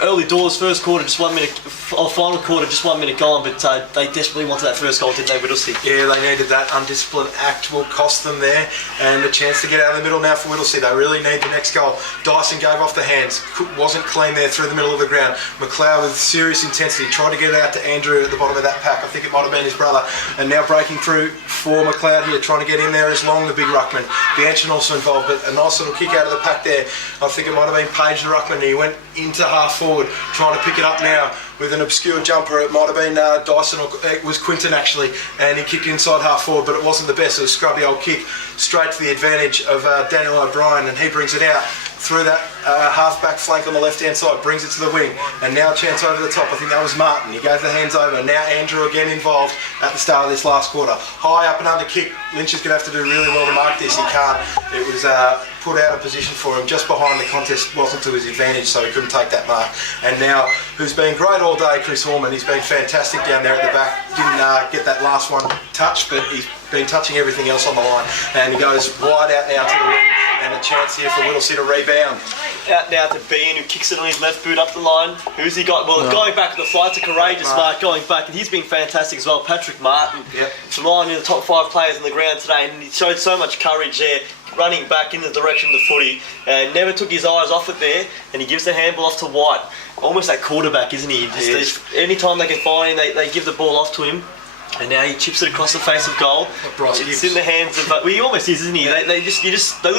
early doors, first quarter, just 1 minute, or final quarter, just 1 minute gone, but they desperately wanted that first goal, didn't they, Whittlesea? Yeah, they needed that undisciplined act will cost them there, and a chance to get out of the middle now for Whittlesea. They really need the next goal. Dyson gave off the hands, wasn't clean there through the middle of the ground. Macleod with serious intensity, tried to get it out to Andrew at the bottom of that pack. I think it might have been his brother, and now breaking through for Macleod here, trying to get in there as Long, the big ruckman. Bianchin also involved, but a nice little kick out of the pack there. I think it might have been Page the ruckman. He went into half forward, trying to pick it up now with an obscure jumper. It might have been Dyson, or it was Quinton actually, and he kicked inside half forward, but it wasn't the best. It was a scrubby old kick straight to the advantage of Daniel O'Brien, and he brings it out through that half-back flank on the left-hand side, brings it to the wing, and now a chance over the top. I think that was Martin. He gave the hands over. Now Andrew again involved at the start of this last quarter. High up and under kick. Lynch is going to have to do really well to mark this. He can't. It was put out of position for him just behind the contest. Wasn't to his advantage, so he couldn't take that mark. And now, who's been great all day, Chris Horman. He's been fantastic down there at the back. Didn't get that last one touched, but he's been touching everything else on the line. And he goes wide out now to the wing, and a chance here for Whittlesea to rebound. Out now to Bean, who kicks it on his left boot up the line. Who's he got? Well, going back, the flight's a courageous mark going back, and he's been fantastic as well. Patrick Martin, from line in the top 5 players on the ground today, and he showed so much courage there, running back in the direction of the footy, and never took his eyes off it there, and he gives the handball off to White. Almost that quarterback, isn't he? Any time they can find him, they give the ball off to him. And now he chips it across the face of goal. It's in the hands of. Well, he almost is, isn't he? They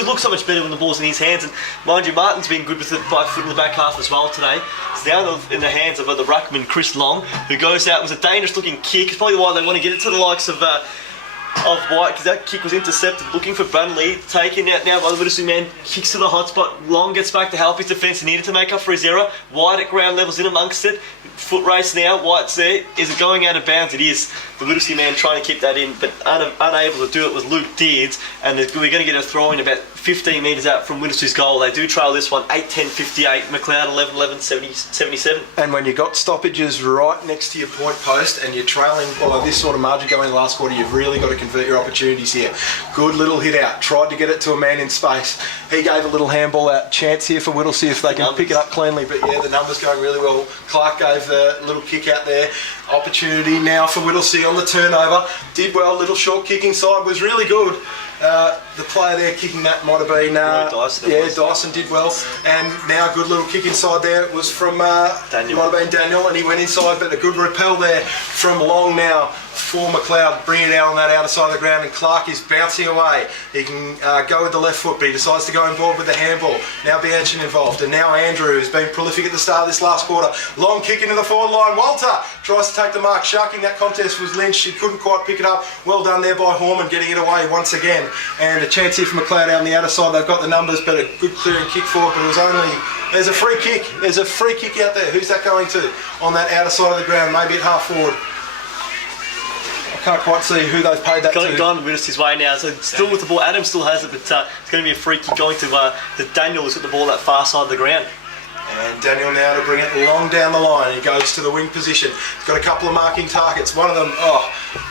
look so much better when the ball's in his hands. And mind you, Martin's been good with the right foot in the back half as well today. It's now in the hands of the ruckman Chris Long, who goes out with a dangerous-looking kick. It's probably why they want to get it to the likes of White, because that kick was intercepted, looking for Brunley, taken out now by the Whittlesea man, kicks to the hot spot. Long gets back to help his defence. He needed to make up for his error. White at ground levels in amongst it. Foot race now. White's there. Is it going out of bounds? It is. The Whittlesea man trying to keep that in, but unable to do it was Luke Deards, and we're going to get a throw in about 15 metres out from Whittlesea's goal. They do trail this one 8-10-58. Macleod 11-11-77. And when you've got stoppages right next to your point post and you're trailing by this sort of margin going in the last quarter, you've really got to convert your opportunities here. Good little hit out. Tried to get it to a man in space. He gave a little handball out. Chance here for Whittlesea if they can pick it up cleanly. But yeah, the numbers going really well. Clark gave the little kick out there. Opportunity now for Whittlesea on the turnover. Did well. Little short kick inside was really good. The player there kicking that might have been Dyson did well, and now a good little kick inside there. It was from Daniel. Might have been Daniel, and he went inside, but a good repel there from Long now for Macleod, bringing it out on that outer side of the ground, and Clark is bouncing away. He can go with the left foot, but he decides to go involved with the handball. Now Bianchin involved, and now Andrew has been prolific at the start of this last quarter. Long kick into the forward line. Walter tries to take the mark. Sharking that contest was Lynch. He couldn't quite pick it up. Well done there by Horman, getting it away once again. And a chance here for Macleod out on the outer side. They've got the numbers, but a good clearing kick forward, but it was only... There's a free kick. There's a free kick out there. Who's that going to? On that outer side of the ground, maybe at half forward. I can't quite see who they've paid that to. Gone his way now, so still with the ball. Adam still has it, but it's going to be a free kick going to Daniel, who's got the ball that far side of the ground. And Daniel now to bring it long down the line. He goes to the wing position. He's got a couple of marking targets. One of them,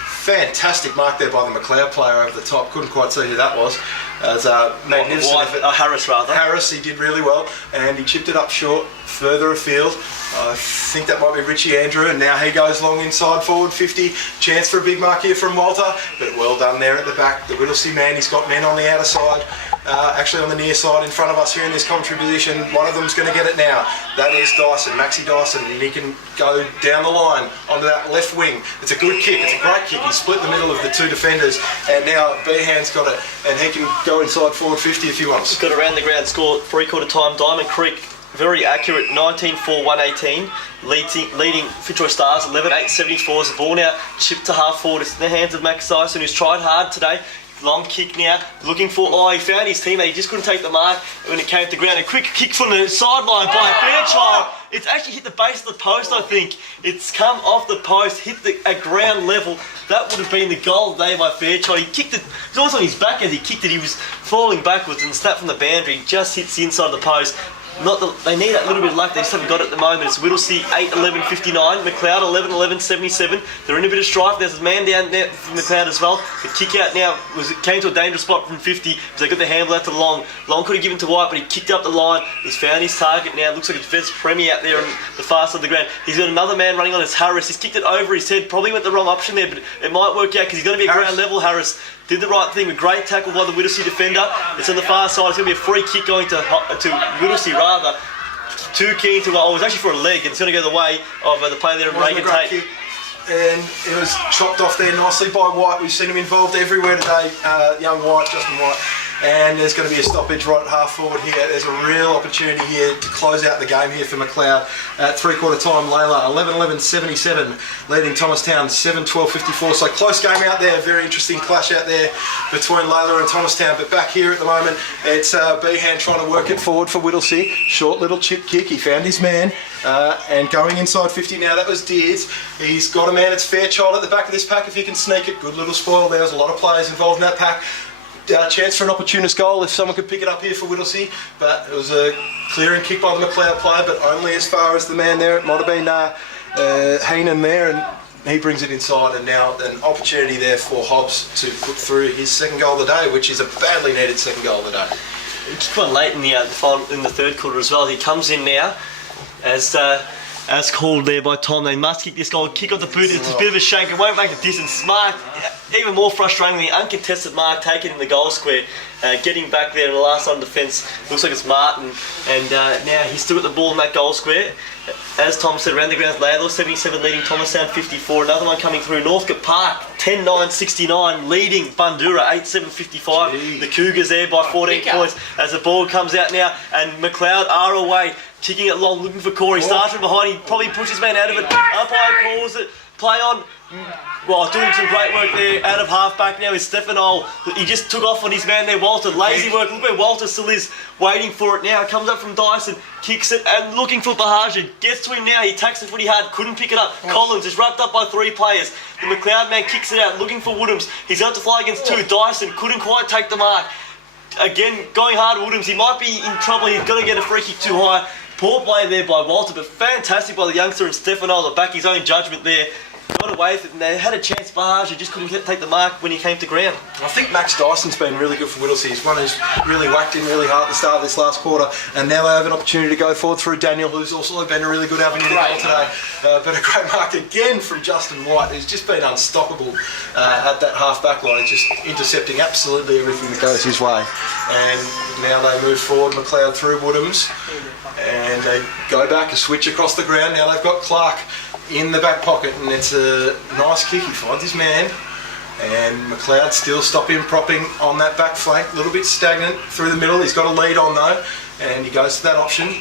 fantastic mark there by the Macleod player over the top. Couldn't quite see who that was. It was magnificent. Harris, rather. Harris, he did really well, and he chipped it up short, further afield. I think that might be Richie Andrew, and now he goes long inside forward 50. Chance for a big mark here from Walter, but well done there at the back. The Whittlesea man, he's got men on the outer side, actually on the near side in front of us here in this commentary position. One of them's going to get it now. That is Dyson, Maxie Dyson, and he can go down the line onto that left wing. It's a good kick, it's a great kick. He split the middle of the two defenders, and now Behan's got it, and he can go inside forward 50 if he wants. He's got a round the ground score, 3/4 time. Diamond Creek, very accurate, 19-4-118, leading Fitzroy Stars, 11-8-74 is the ball now chipped to half forward. It's in the hands of Max Dyson, who's tried hard today. Long kick now, looking for, he found his teammate, he just couldn't take the mark when it came to ground. A quick kick from the sideline by Fairchild. It's actually hit the base of the post, I think. It's come off the post, hit a ground level. That would have been the goal there by Fairchild. He kicked it, it was almost on his back as he kicked it. He was falling backwards and snapped from the boundary. He just hits the inside of the post. They need that little bit of luck, they just haven't got it at the moment. It's Whittlesea 8-11-59, Macleod 11-11-77. They're in a bit of strife. There's a man down there from Macleod as well. The kick out now came to a dangerous spot from 50 because they got the handle out to Long. Long could have given to White, but he kicked up the line. He's found his target now. It looks like it's Vez Premier out there on the far side of the ground. He's got another man running on, it's Harris. He's kicked it over his head. Probably went the wrong option there, but it might work out because he's going to be at ground level. Harris did the right thing. A great tackle by the Whittlesea defender. It's on the far side. It's going to be a free kick going to Whittlesea rather. Too keen to, it was actually for a leg, and it's going to go the way of the player there, Reagan Tate. And it was chopped off there nicely by White. We've seen him involved everywhere today, young White, Justin White. And there's going to be a stoppage right at half forward here. There's a real opportunity here to close out the game here for Macleod. At three-quarter time, Layla 11-11-77, leading Thomastown 7-12-54. So close game out there, very interesting clash out there between Layla and Thomastown. But back here at the moment, it's Behan trying to work it forward for Whittlesea. Short little chip kick, he found his man. And going inside 50 now, that was Deers. He's got a man, it's Fairchild at the back of this pack if he can sneak it. Good little spoil there, there's a lot of players involved in that pack. Chance for an opportunist goal if someone could pick it up here for Whittlesea, but it was a clearing kick by the Macleod player, but only as far as the man there. It might have been Heenan there, and he brings it inside, and now an opportunity there for Hobbs to put through his second goal of the day, which is a badly needed second goal of the day. It's quite late in the third quarter as well. He comes in now as called there by Tom. They must kick this goal, kick off the boot. It's a bit of a shank, it won't make a distance. Mark, even more frustratingly, uncontested mark taken in the goal square. Getting back there in the last on defence, looks like it's Martin, and now he's still got the ball in that goal square. As Tom said, around the grounds, Layla 77 leading Thomastown 54. Another one coming through, Northcote Park 10-9-69 leading Bundura 8-7-55. The Cougars there by 14 points as the ball comes out now, and Macleod are away, kicking it long, looking for Corey. Starts from behind, he probably pushes his man out of it. Umpire calls it, play on. Well, doing some great work there out of half-back now is Stefano. He just took off on his man there, Walter. Lazy work, look where Walter still is, waiting for it now. Comes up from Dyson, kicks it, and looking for Bahaja. Gets to him now, he tacks the footy hard, couldn't pick it up. Collins is wrapped up by three players. The Macleod man kicks it out, looking for Woodhams. He's out to fly against two. Dyson couldn't quite take the mark. Again, going hard at Woodhams. He might be in trouble, he's got to get a free kick too high. Poor play there by Walter, but fantastic by the youngster and Stefano to back his own judgment there. Got away with it, and they had a chance. Bahaja just couldn't take the mark when he came to ground. I think Max Dyson's been really good for Whittlesea. He's one who's really whacked in really hard at the start of this last quarter, and now they have an opportunity to go forward through Daniel, who's also been a really good avenue to goal today. But a great mark again from Justin White, who's just been unstoppable at that half-back line, just intercepting absolutely everything that goes his way. And now they move forward, Macleod through Woodhams, and they go back, a switch across the ground. Now they've got Clark in the back pocket, and it's a nice kick. He finds his man, and Macleod still stopping, propping on that back flank, a little bit stagnant through the middle. He's got a lead on though, and he goes to that option.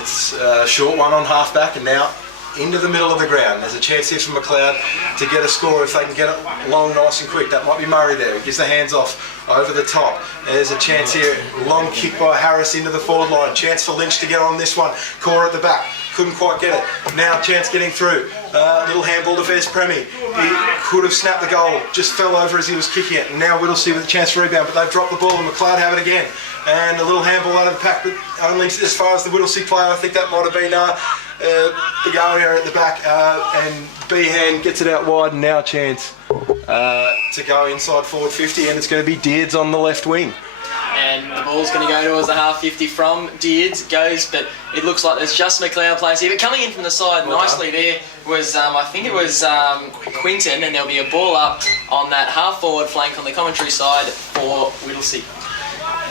It's a short one on half back, and now into the middle of the ground. There's a chance here for Macleod to get a score if they can get it long, nice and quick. That might be Murray there. He gives the hands off over the top. There's a chance here. Long kick by Harris into the forward line. Chance for Lynch to get on this one. Cora at the back. Couldn't quite get it. Now chance getting through. Little handball to Vez Premi. He could have snapped the goal. Just fell over as he was kicking it. And now Whittlesea with a chance for rebound. But they've dropped the ball and Macleod have it again. And a little handball out of the pack. But only as far as the Whittlesea player. I think that might have been Begalia at the back, and Behan gets it out wide, and now a chance to go inside forward 50, and it's going to be Deards on the left wing. And the ball's going to go towards the half 50 from Deards. Goes, but it looks like there's just Macleod players here. But coming in from the side nicely there was, I think it was Quinton, and there'll be a ball up on that half forward flank on the commentary side for Whittlesea.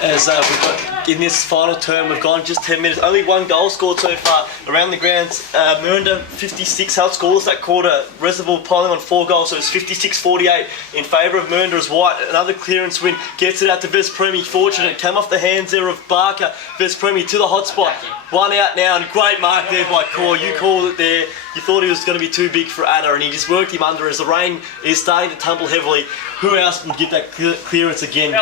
As we've got in this final term. We've gone just 10 minutes. Only one goal scored so far around the grounds. Mernda 56 held scoreless that quarter. Reservoir piling on 4 goals, so it's 56-48 in favour of Mernda as White. Another clearance win gets it out to Vespremi. Fortunate, came off the hands there of Barker. Vespremi to the hot spot. One out now, and great mark there by Core. You called it there. You thought he was going to be too big for Adder, and he just worked him under as the rain is starting to tumble heavily. Who else would get that clearance again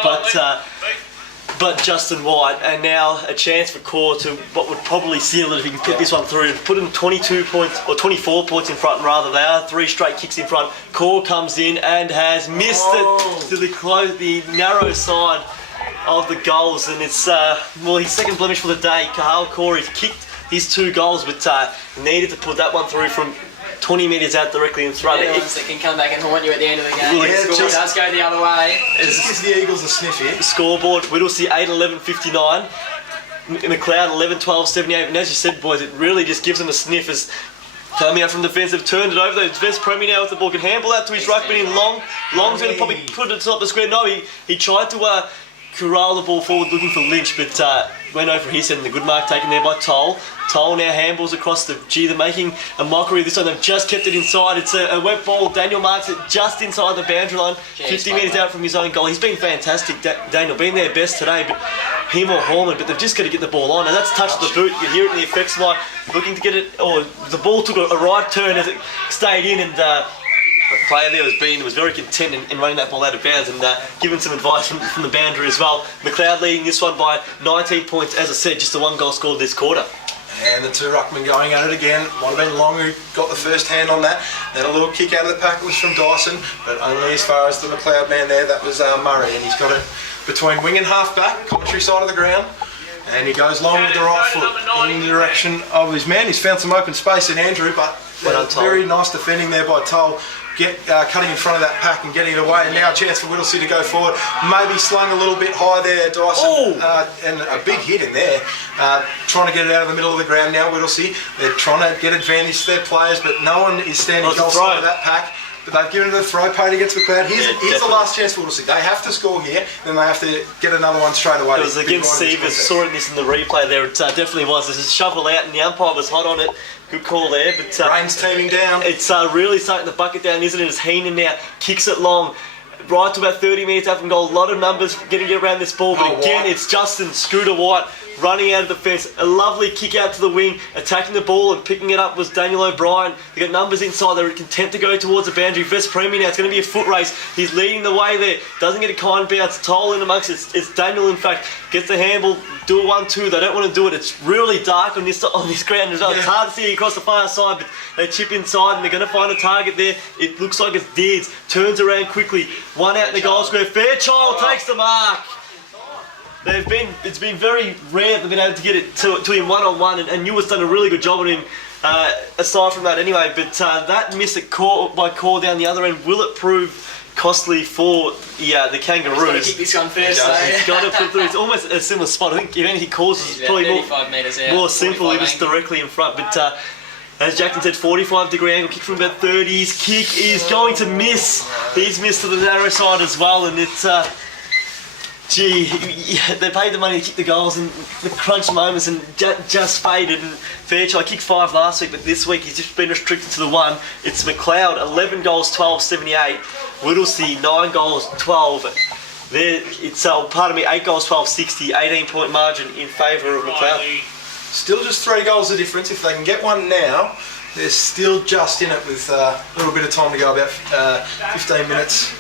but Justin White? And now a chance for Core to what would probably seal it if he can get this one through. Put him 22 points, or 24 points in front rather. They are 3 straight kicks in front. Core comes in and has missed it to the narrow side of the goals, and it's his second blemish for the day. Kahal Corey's kicked his 2 goals, but needed to put that one through from 20 metres out directly in front. It can come back and haunt you at the end of the game. Yeah, It does go the other way. It just gives the Eagles a sniff here. Scoreboard, Whittlesea 8-11-59, Macleod 11-12-78, and as you said, boys, it really just gives them a sniff as coming out from defence, they've turned it over. It's Vespremi now with the ball, can handle out to his ruckman in Long. Long's going to probably put it atop the square. No, he tried to corral the ball forward looking for Lynch, but went over his head, and the good mark taken there by Toll. Toll now handballs across the they're making a mockery this time. They've just kept it inside. It's a wet ball. Daniel marks it just inside the boundary line, 50 metres out from his own goal. He's been fantastic, Daniel, been their best today, but him or Horman, but they've just got to get the ball on, and that's touched the boot. You hear it in the effects line, looking to get it, or the ball took a right turn as it stayed in, and the player there was very content in running that ball out of bounds, and giving some advice from the boundary as well. Macleod leading this one by 19 points, as I said, just a 1 goal scored this quarter. And the 2 ruckmen going at it again. Might have been Long who got the first hand on that. Then a little kick out of the pack was from Dyson, but only as far as the Macleod man there. That was Murray, and he's got it between wing and half back, commentary side of the ground. And he goes long with the right foot in the direction of his man. He's found some open space in Andrew, but very nice defending there by Toll. Cutting in front of that pack and getting it away, and now a chance for Whittlesea to go forward. Maybe slung a little bit high there, Dyson, and a big hit in there. Trying to get it out of the middle of the ground now, Whittlesea. They're trying to get advantage to their players, but no one is standing goal side of that pack. But they've given it a throw, paid against Macleod. Here's the last chance for Whittlesea. They have to score here, then they have to get another one straight away. It was against Seavers. Saw this in the replay there. It definitely was. There's a shovel out, and the umpire was hot on it. Good call there, but rain's teaming down. It's really starting to bucket down, isn't it? As Heenan now kicks it long, right to about 30 metres out from goal. A lot of numbers getting around this ball, but again, it's Justin Scooter White running out of the fence. A lovely kick out to the wing, attacking the ball and picking it up was Daniel O'Brien. They got numbers inside. They're content to go towards the boundary. Vespremi now. It's going to be a foot race. He's leading the way there. Doesn't get a kind bounce. Toll in amongst it. It's Daniel, in fact, gets the handball. Do a 1-2. They don't want to do it. It's really dark on this ground as well. It's hard to see across the far side, but they chip inside and they're going to find a target there. It looks like it's Deeds. Turns around quickly. One out in the goal square. Fairchild takes the mark. It's been very rare they've been able to get it to him one-on-one, and Newart's done a really good job on him, aside from that anyway, but that miss by Core down the other end, will it prove costly for the Kangaroos? He's got to kick this one first, He's got to put through. It's almost a similar spot. I think if anything causes, it's probably 35 metres out, more simple, he was directly in front, but as Jackson said, 45-degree angle, kick from about 30. His kick is going to miss. He's missed to the narrow side as well, and it's they paid the money to kick the goals, and the crunch moments and just faded. And Fairchild kicked 5 last week, but this week he's just been restricted to the 1. It's Macleod, 11 goals, 12-78. Whittlesea, 9 goals, 12. It's 8 goals, 12-60. 18-point margin in favour of Macleod. Still just 3 goals of difference. If they can get one now, they're still just in it with a little bit of time to go, about 15 minutes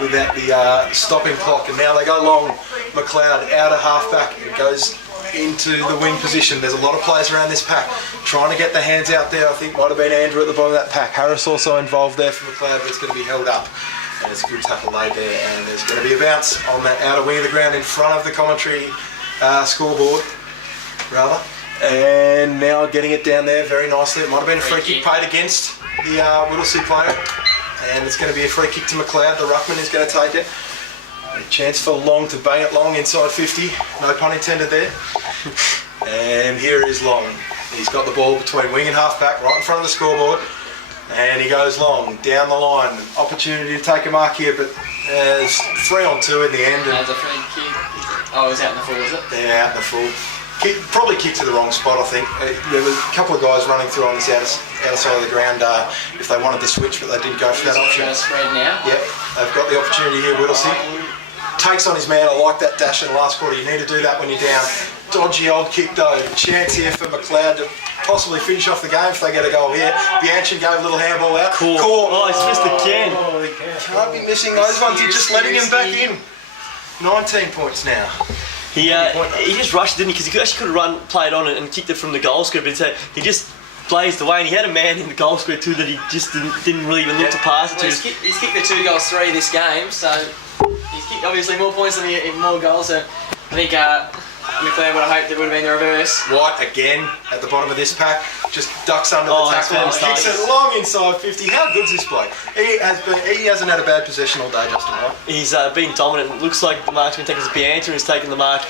without the stopping clock. And now they go long. Macleod out of half-back. It goes into the wing position. There's a lot of players around this pack trying to get the hands out there. I think might have been Andrew at the bottom of that pack. Harris also involved there for Macleod, but it's going to be held up. And it's a good tackle laid there. And there's going to be a bounce on that outer wing of the ground in front of the commentary scoreboard, rather. And now getting it down there very nicely. It might have been a free kick paid against the Whittlesea player. And it's going to be a free kick to Macleod. The ruckman is going to take it. A chance for Long to bang it long inside 50. No pun intended there. And here is Long. He's got the ball between wing and half back right in front of the scoreboard. And he goes long, down the line. Opportunity to take a mark here, but there's 3 on 2 in the end. That's a free kick. Oh, it was out in the full, was it? Yeah, out in the full. Probably kicked to the wrong spot, I think. There were a couple of guys running through on this outside of the ground if they wanted to switch, but they didn't go for that option. Spread now. Yep, they've got the opportunity here, Whittlesea. Takes on his man. I like that dash in the last quarter. You need to do that when you're down. Dodgy old kick though. Chance here for Macleod to possibly finish off the game if they get a goal here. Bianchin gave a little handball out. Cool. Oh, he's missed again. Can't be missing those ones. You're just letting him back in. 19 points now. He just rushed, didn't he? Because he actually could have played on it and kicked it from the goal square, but he just blazed away, and he had a man in the goal square too that he just didn't really even look to pass it to. Well, he's kicked the 2 goals 3 this game, so he's kicked obviously more points than more goals. So I think Macleod would have hoped it would have been the reverse. White again at the bottom of this pack, just ducks under the tackle, kicks it long inside 50. How good's this bloke? He hasn't had a bad possession all day, Justin. Right? He's been dominant. It looks like the mark's been taken as Bianchi who's taken the mark.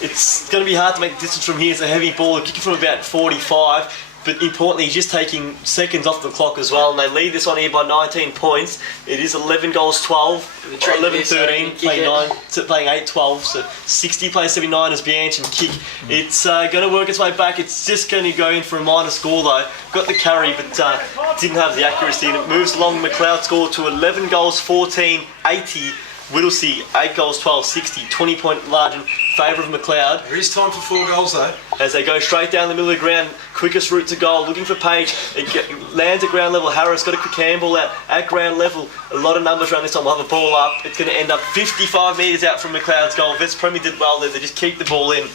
It's going to be hard to make the distance from here. It's a heavy ball, kicking from about 45. But importantly, he's just taking seconds off the clock as well, and they lead this one here by 19 points. It is 11 goals 12, 11-13, playing 8-12, so 60 plays 79 as Bianchi and kick. It's going to work its way back. It's just going to go in for a minor score though. Got the carry, but didn't have the accuracy, and it moves along. Macleod score to 11 goals 14, 80. Whittlesea, 8 goals 12, 60, 20-point margin, favour of Macleod. There is time for 4 goals though. As they go straight down the middle of the ground, quickest route to goal, looking for Page. It lands at ground level. Harris got a quick handball out at ground level. A lot of numbers around this time. We'll have a ball up. It's going to end up 55 metres out from Macleod's goal. Vets Premier did well there. They just keep the ball in.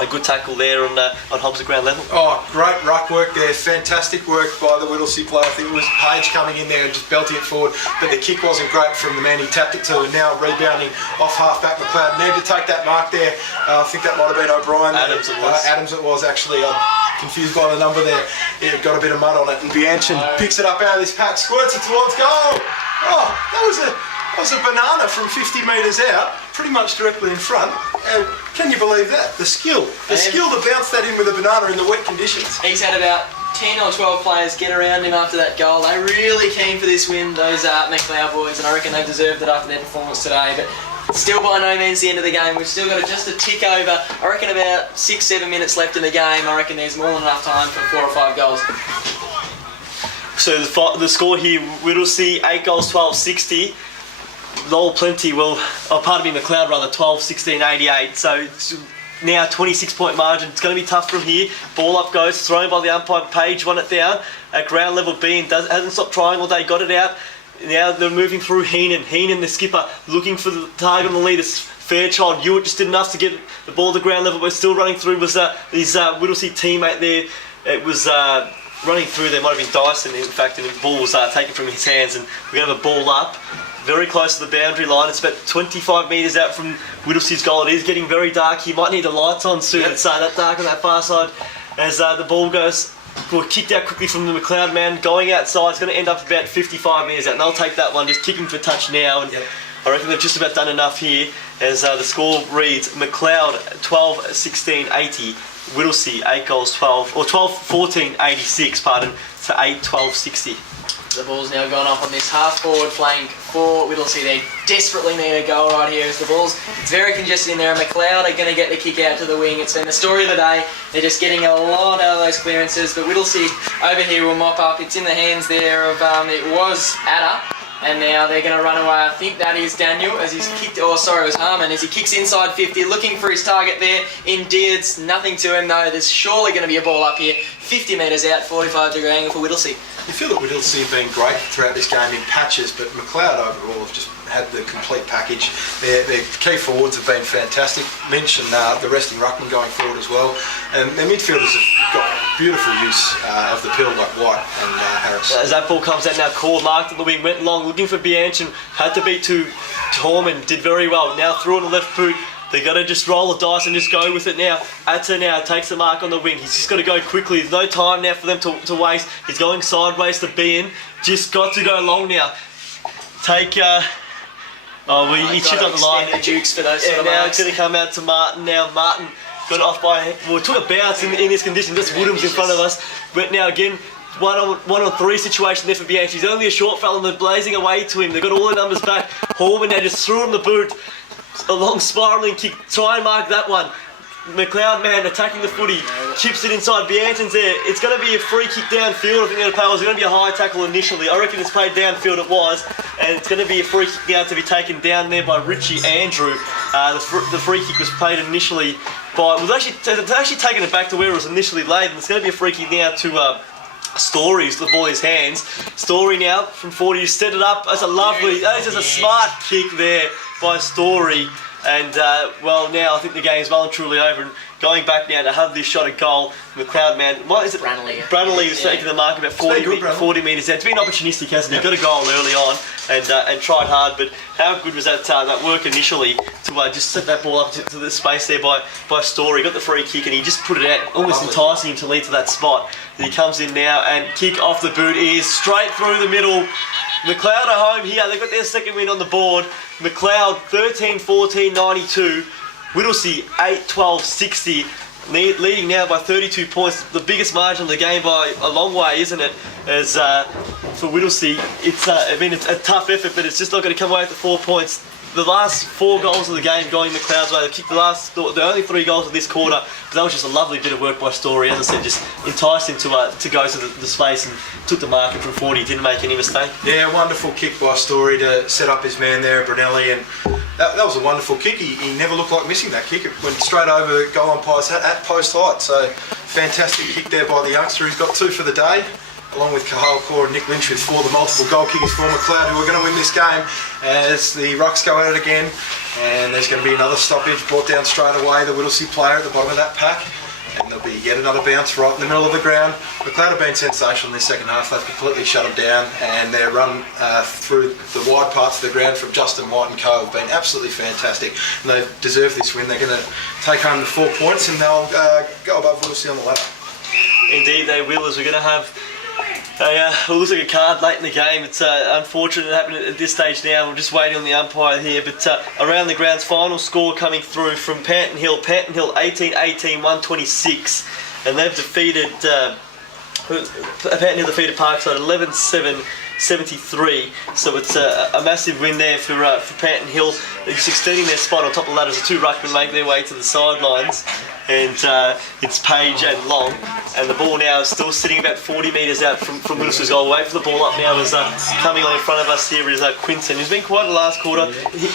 A good tackle there on Hobbs at ground level. Oh, great ruck work there. Fantastic work by the Whittlesea player. I think it was Page coming in there and just belting it forward. But the kick wasn't great from the man he tapped it to. And now rebounding off half-back Macleod. Need to take that mark there. I think that might have been O'Brien. Adams it was. Adams it was actually. I'm confused by the number there. It got a bit of mud on it. And Bianchin picks it up out of this pack. Squirts it towards goal. Oh, that was a banana from 50 metres out. Pretty much directly in front. Can you believe that? The skill to bounce that in with a banana in the wet conditions. He's had about 10 or 12 players get around him after that goal. They're really keen for this win, those Macleod boys, and I reckon they've deserved it after their performance today. But still by no means the end of the game. We've still got just a tick over. I reckon about 6-7 minutes left in the game. I reckon there's more than enough time for 4 or 5 goals. So the score here, Whittlesea, 8 goals 12, 60. Lowell Plenty Macleod rather, 12, 16, 88. So it's now 26-point margin. It's going to be tough from here. Ball up goes, thrown by the umpire. Page won it down at ground level. Bean hasn't stopped trying all day, got it out. Now they're moving through Heenan. Heenan, the skipper, looking for the target on the lead. It's Fairchild. Hewitt just did enough to get the ball to ground level, but still running through was his Whittlesea teammate there. It was running through there, might have been Dyson in fact, and the ball was taken from his hands, and we're going to have a ball up. Very close to the boundary line. It's about 25 metres out from Whittlesea's goal. It is getting very dark. He might need the lights on soon. It's that dark on that far side as the ball goes. Kicked out quickly from the Macleod man. Going outside. It's going to end up about 55 metres out. And they'll take that one. Just kicking for touch now. And I reckon they've just about done enough here as the score reads Macleod 12, 16, 80. Whittlesea 8 goals 12, or 12, 14, 86, pardon, to 8, 12, 60. The ball's now gone up on this half-forward flank for Whittlesea. They desperately need a goal right here as the ball's it's very congested in there. Macleod are going to get the kick out to the wing. It's been the story of the day. They're just getting a lot out of those clearances. But Whittlesea over here will mop up. It's in the hands there of, it was Adder. And now they're going to run away. I think that is Daniel as he's kicked, it was Harmon as he kicks inside 50, looking for his target there. Indeed, it's nothing to him though. There's surely going to be a ball up here. 50 metres out, 45-degree angle for Whittlesea. You feel that Whittlesea have been great throughout this game in patches, but Macleod overall have just had the complete package. Their key forwards have been fantastic. Lynch and the resting ruckman going forward as well. And their midfielders have got beautiful use of the pill like White and Harris. As that ball comes out now, Cord marked at the wing, went long, looking for Bianchin, had to beat to Torman, did very well. Now through on the left boot. They've got to just roll the dice and just go with it now. Atta now takes the mark on the wing. He's just got to go quickly. There's no time now for them to waste. He's going sideways to Bean. Just got to go long now. Take... he chipped up the line. The jukes for those now it's going to come out to Martin now. Martin got it off by... Well, it took a bounce in this condition. That's Woodham's in front of us. But now again... one-on-three situation there for Bianchi. He's only a short fella and they're blazing away to him. They've got all the numbers back. Horman now just threw him the boot. A long spiralling kick. Try and mark that one. Macleod man attacking the footy, chips it inside. Bianton's there. It's going to be a free kick downfield. I think it was going to be a high tackle initially. I reckon it's played downfield. It was, and it's going to be a free kick now to be taken down there by Richie Andrew. The free kick was played initially by. It's actually taken it back to where it was initially laid, and it's going to be a free kick now to. Story's the ball in his hands. Story now from 40 set it up. That is just a smart kick there by Story. And now I think the game's well and truly over. And going back now to have this shot at goal, Macleod man, what is it? Branley was taking the mark about 40 metres out. It's been opportunistic, hasn't it? Got a goal early on and tried hard, but how good was that work initially to just set that ball up to the space there by Story? Got the free kick and he just put it out, almost enticing him to lead to that spot. And he comes in now and kick off the boot is straight through the middle. Macleod are home here. They've got their second win on the board. Macleod 13-14-92. Whittlesea 8-12-60. Leading now by 32 points. The biggest margin of the game by a long way, isn't it? As for Whittlesea, it's a tough effort, but it's just not going to come away with the 4 points. The last 4 goals of the game going Macleod's way. They kicked the only 3 goals of this quarter, but that was just a lovely bit of work by Story. As I said, just enticed him to go to the space and took the marker from 40. Didn't make any mistake. Yeah, wonderful kick by Story to set up his man there, Brunelli, and that was a wonderful kick. He never looked like missing that kick. It went straight over goal umpire's hat at post height. So fantastic kick there by the youngster. He's got 2 for the day, along with Cahill Core and Nick Lynch, with 4 the multiple goal kickers for Macleod, who are going to win this game as the Rucks go at it again. And there's going to be another stoppage brought down straight away. The Whittlesea player at the bottom of that pack. And there'll be yet another bounce right in the middle of the ground. Macleod have been sensational in this second half. They've completely shut them down, and their run through the wide parts of the ground from Justin White and co have been absolutely fantastic. And they deserve this win. They're going to take home the 4 points, and they'll go above Whittlesea on the ladder. Indeed, they will, as we're going to have it looks like a card late in the game. It's unfortunate it happened at this stage now. We're just waiting on the umpire here. But around the ground's final score coming through from Panton Hill 18-18, 126. And they've defeated Panton Hill defeated Parkside 11-7, 73. So it's a massive win there for Panton Hill. They're just extending their spot on top of the ladder as the 2 ruckmen make their way to the sidelines. And it's Page and Long, and the ball now is still sitting about 40 metres out from Whittlesea's goal. Wait for the ball up now as coming on in front of us here is Quinton, who's been quiet the last quarter.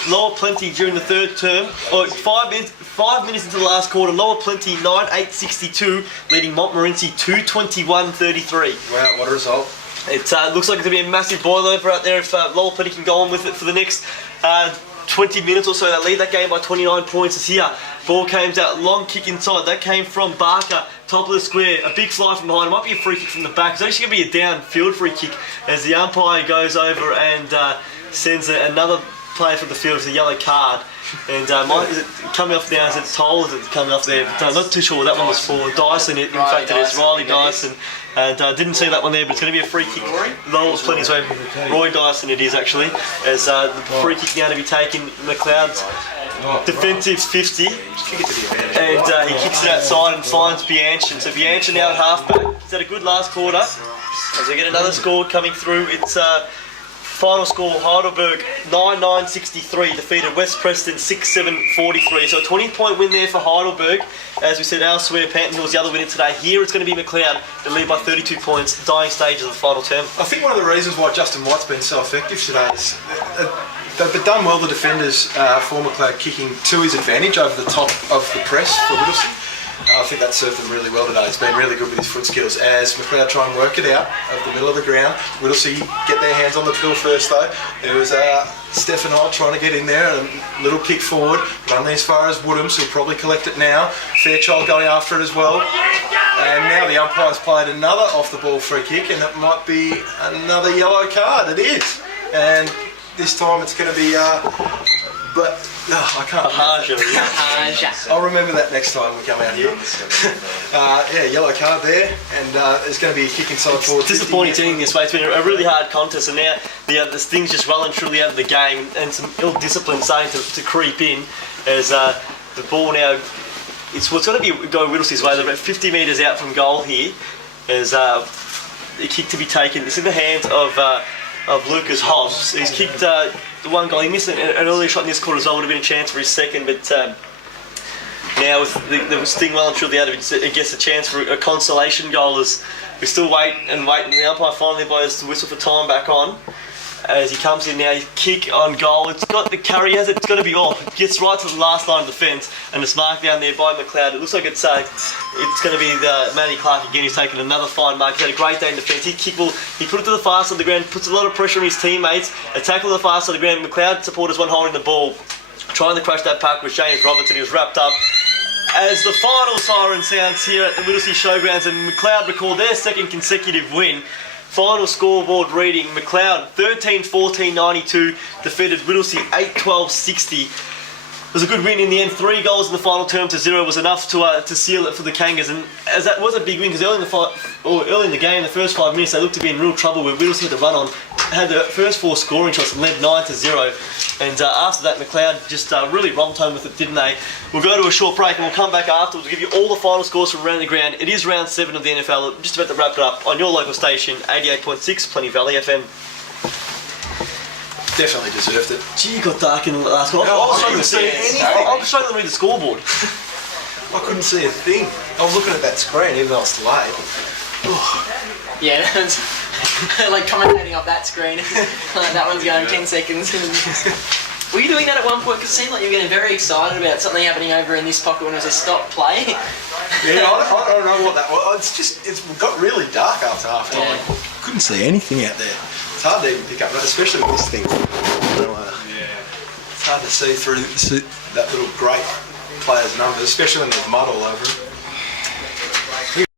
Lower plenty during the third term, 5 minutes into the last quarter. Lower plenty 9-8-62, leading Montmorency 2-21-33. Wow, what a result. It looks like it's going to be a massive boil over out there if Lower Plenty can go on with it for the next 20 minutes or so. They lead that game by 29 points. It's here. Ball came out, long kick inside. That came from Barker, top of the square. A big fly from behind. It might be a free kick from the back. It's actually going to be a downfield free kick as the umpire goes over and sends another player from the field with a yellow card. And is it coming off now? Is it Toll? Is it coming off there? But I'm not too sure what that one was for. Dyson, in fact, it is Riley Dyson. And didn't see that one there, but it's going to be a free kick. Lowell's plenty his way. Roy Dyson it is actually. As the free kick now to be taken. Macleod's defensive 50. And he kicks it outside and finds Bianchin. So Bianchin now at halfback. He's had a good last quarter. As we get another score coming through, it's final score Heidelberg 9-9-63, defeated West Preston 6-7-43. So a 20-point win there for Heidelberg. As we said elsewhere, Panton Hill was the other winner today. Here it's going to be Macleod, that lead by 32 points, dying stages of the final term. I think one of the reasons why Justin White's been so effective today is they've done well, the defenders for Macleod, kicking to his advantage over the top of the press for Whittlesea. I think that served them really well today. It's been really good with his foot skills as Macleod try and work it out of the middle of the ground. Whittlesea get their hands on the pill first though. There was Stefan Holt trying to get in there, a little kick forward, but only as far as Woodhams, who'll probably collect it now. Fairchild going after it as well. And now the umpire's played another off the ball free kick, and it might be another yellow card. It is. And this time it's going to be I can't. I'll remember that next time we come out here. Yellow card there, and there's going to be a kick inside forward. It's disappointing team this way. It's been a really hard contest, and now the thing's just well and truly out of the game, and some ill discipline starting to creep in as the ball now. It's going to be going Whittlesea's way. They're about 50 metres out from goal here, as a kick to be taken. It's in the hands of Lucas Hobbs. He's kicked the one goal. He missed an earlier shot in this quarter as well. Would have been a chance for his second, but now with the sting well and truly out of it, it gets a chance for a consolation goal as we still wait, and the umpire finally blows the whistle for time back on. As he comes in now, his kick on goal. It's got the carry, it's got to be off. It gets right to the last line of defence, and it's marked down there by Macleod. It looks like it's going to be Matty Clark again. He's taken another fine mark. He's had a great day in defence. He put it to the far side of the ground, puts a lot of pressure on his teammates. A tackle to the far side of the ground. Macleod supporters one holding the ball, trying to crush that puck with James Robertson. He was wrapped up. As the final siren sounds here at the Whittlesea Showgrounds, and Macleod record their second consecutive win. Final scoreboard reading: Macleod 13-14-92 defeated Whittlesea 8-12-60. It was a good win in the end. 3 goals in the final term to 0 was enough to seal it for the Kangas, and as that was a big win because early in the game, the first 5 minutes, they looked to be in real trouble with Whittlesea had to run on. Had the first 4 scoring shots and led 9-0, and after that Macleod just really romped home with it, didn't they? We'll go to a short break and we'll come back afterwards. We'll give you all the final scores from around the ground. It is round 7 of the NFL. We're just about to wrap it up on your local station, 88.6 Plenty Valley FM. Definitely deserved it. Gee, it got dark in the last goal. I was struggling to see anything. I was struggling to read the scoreboard. I couldn't see a thing. I was looking at that screen even though I was delayed. Yeah, that's like commentating off that screen. Like that one's going 10 seconds. Were you doing that at one point? Because it seemed like you were getting very excited about something happening over in this pocket when it was a stop play. Yeah, I don't know what that was. It's got really dark after half time. Yeah. Couldn't see anything out there. It's hard to even pick up, especially with this thing. It's hard to see through that little great player's numbers, especially when there's mud all over it.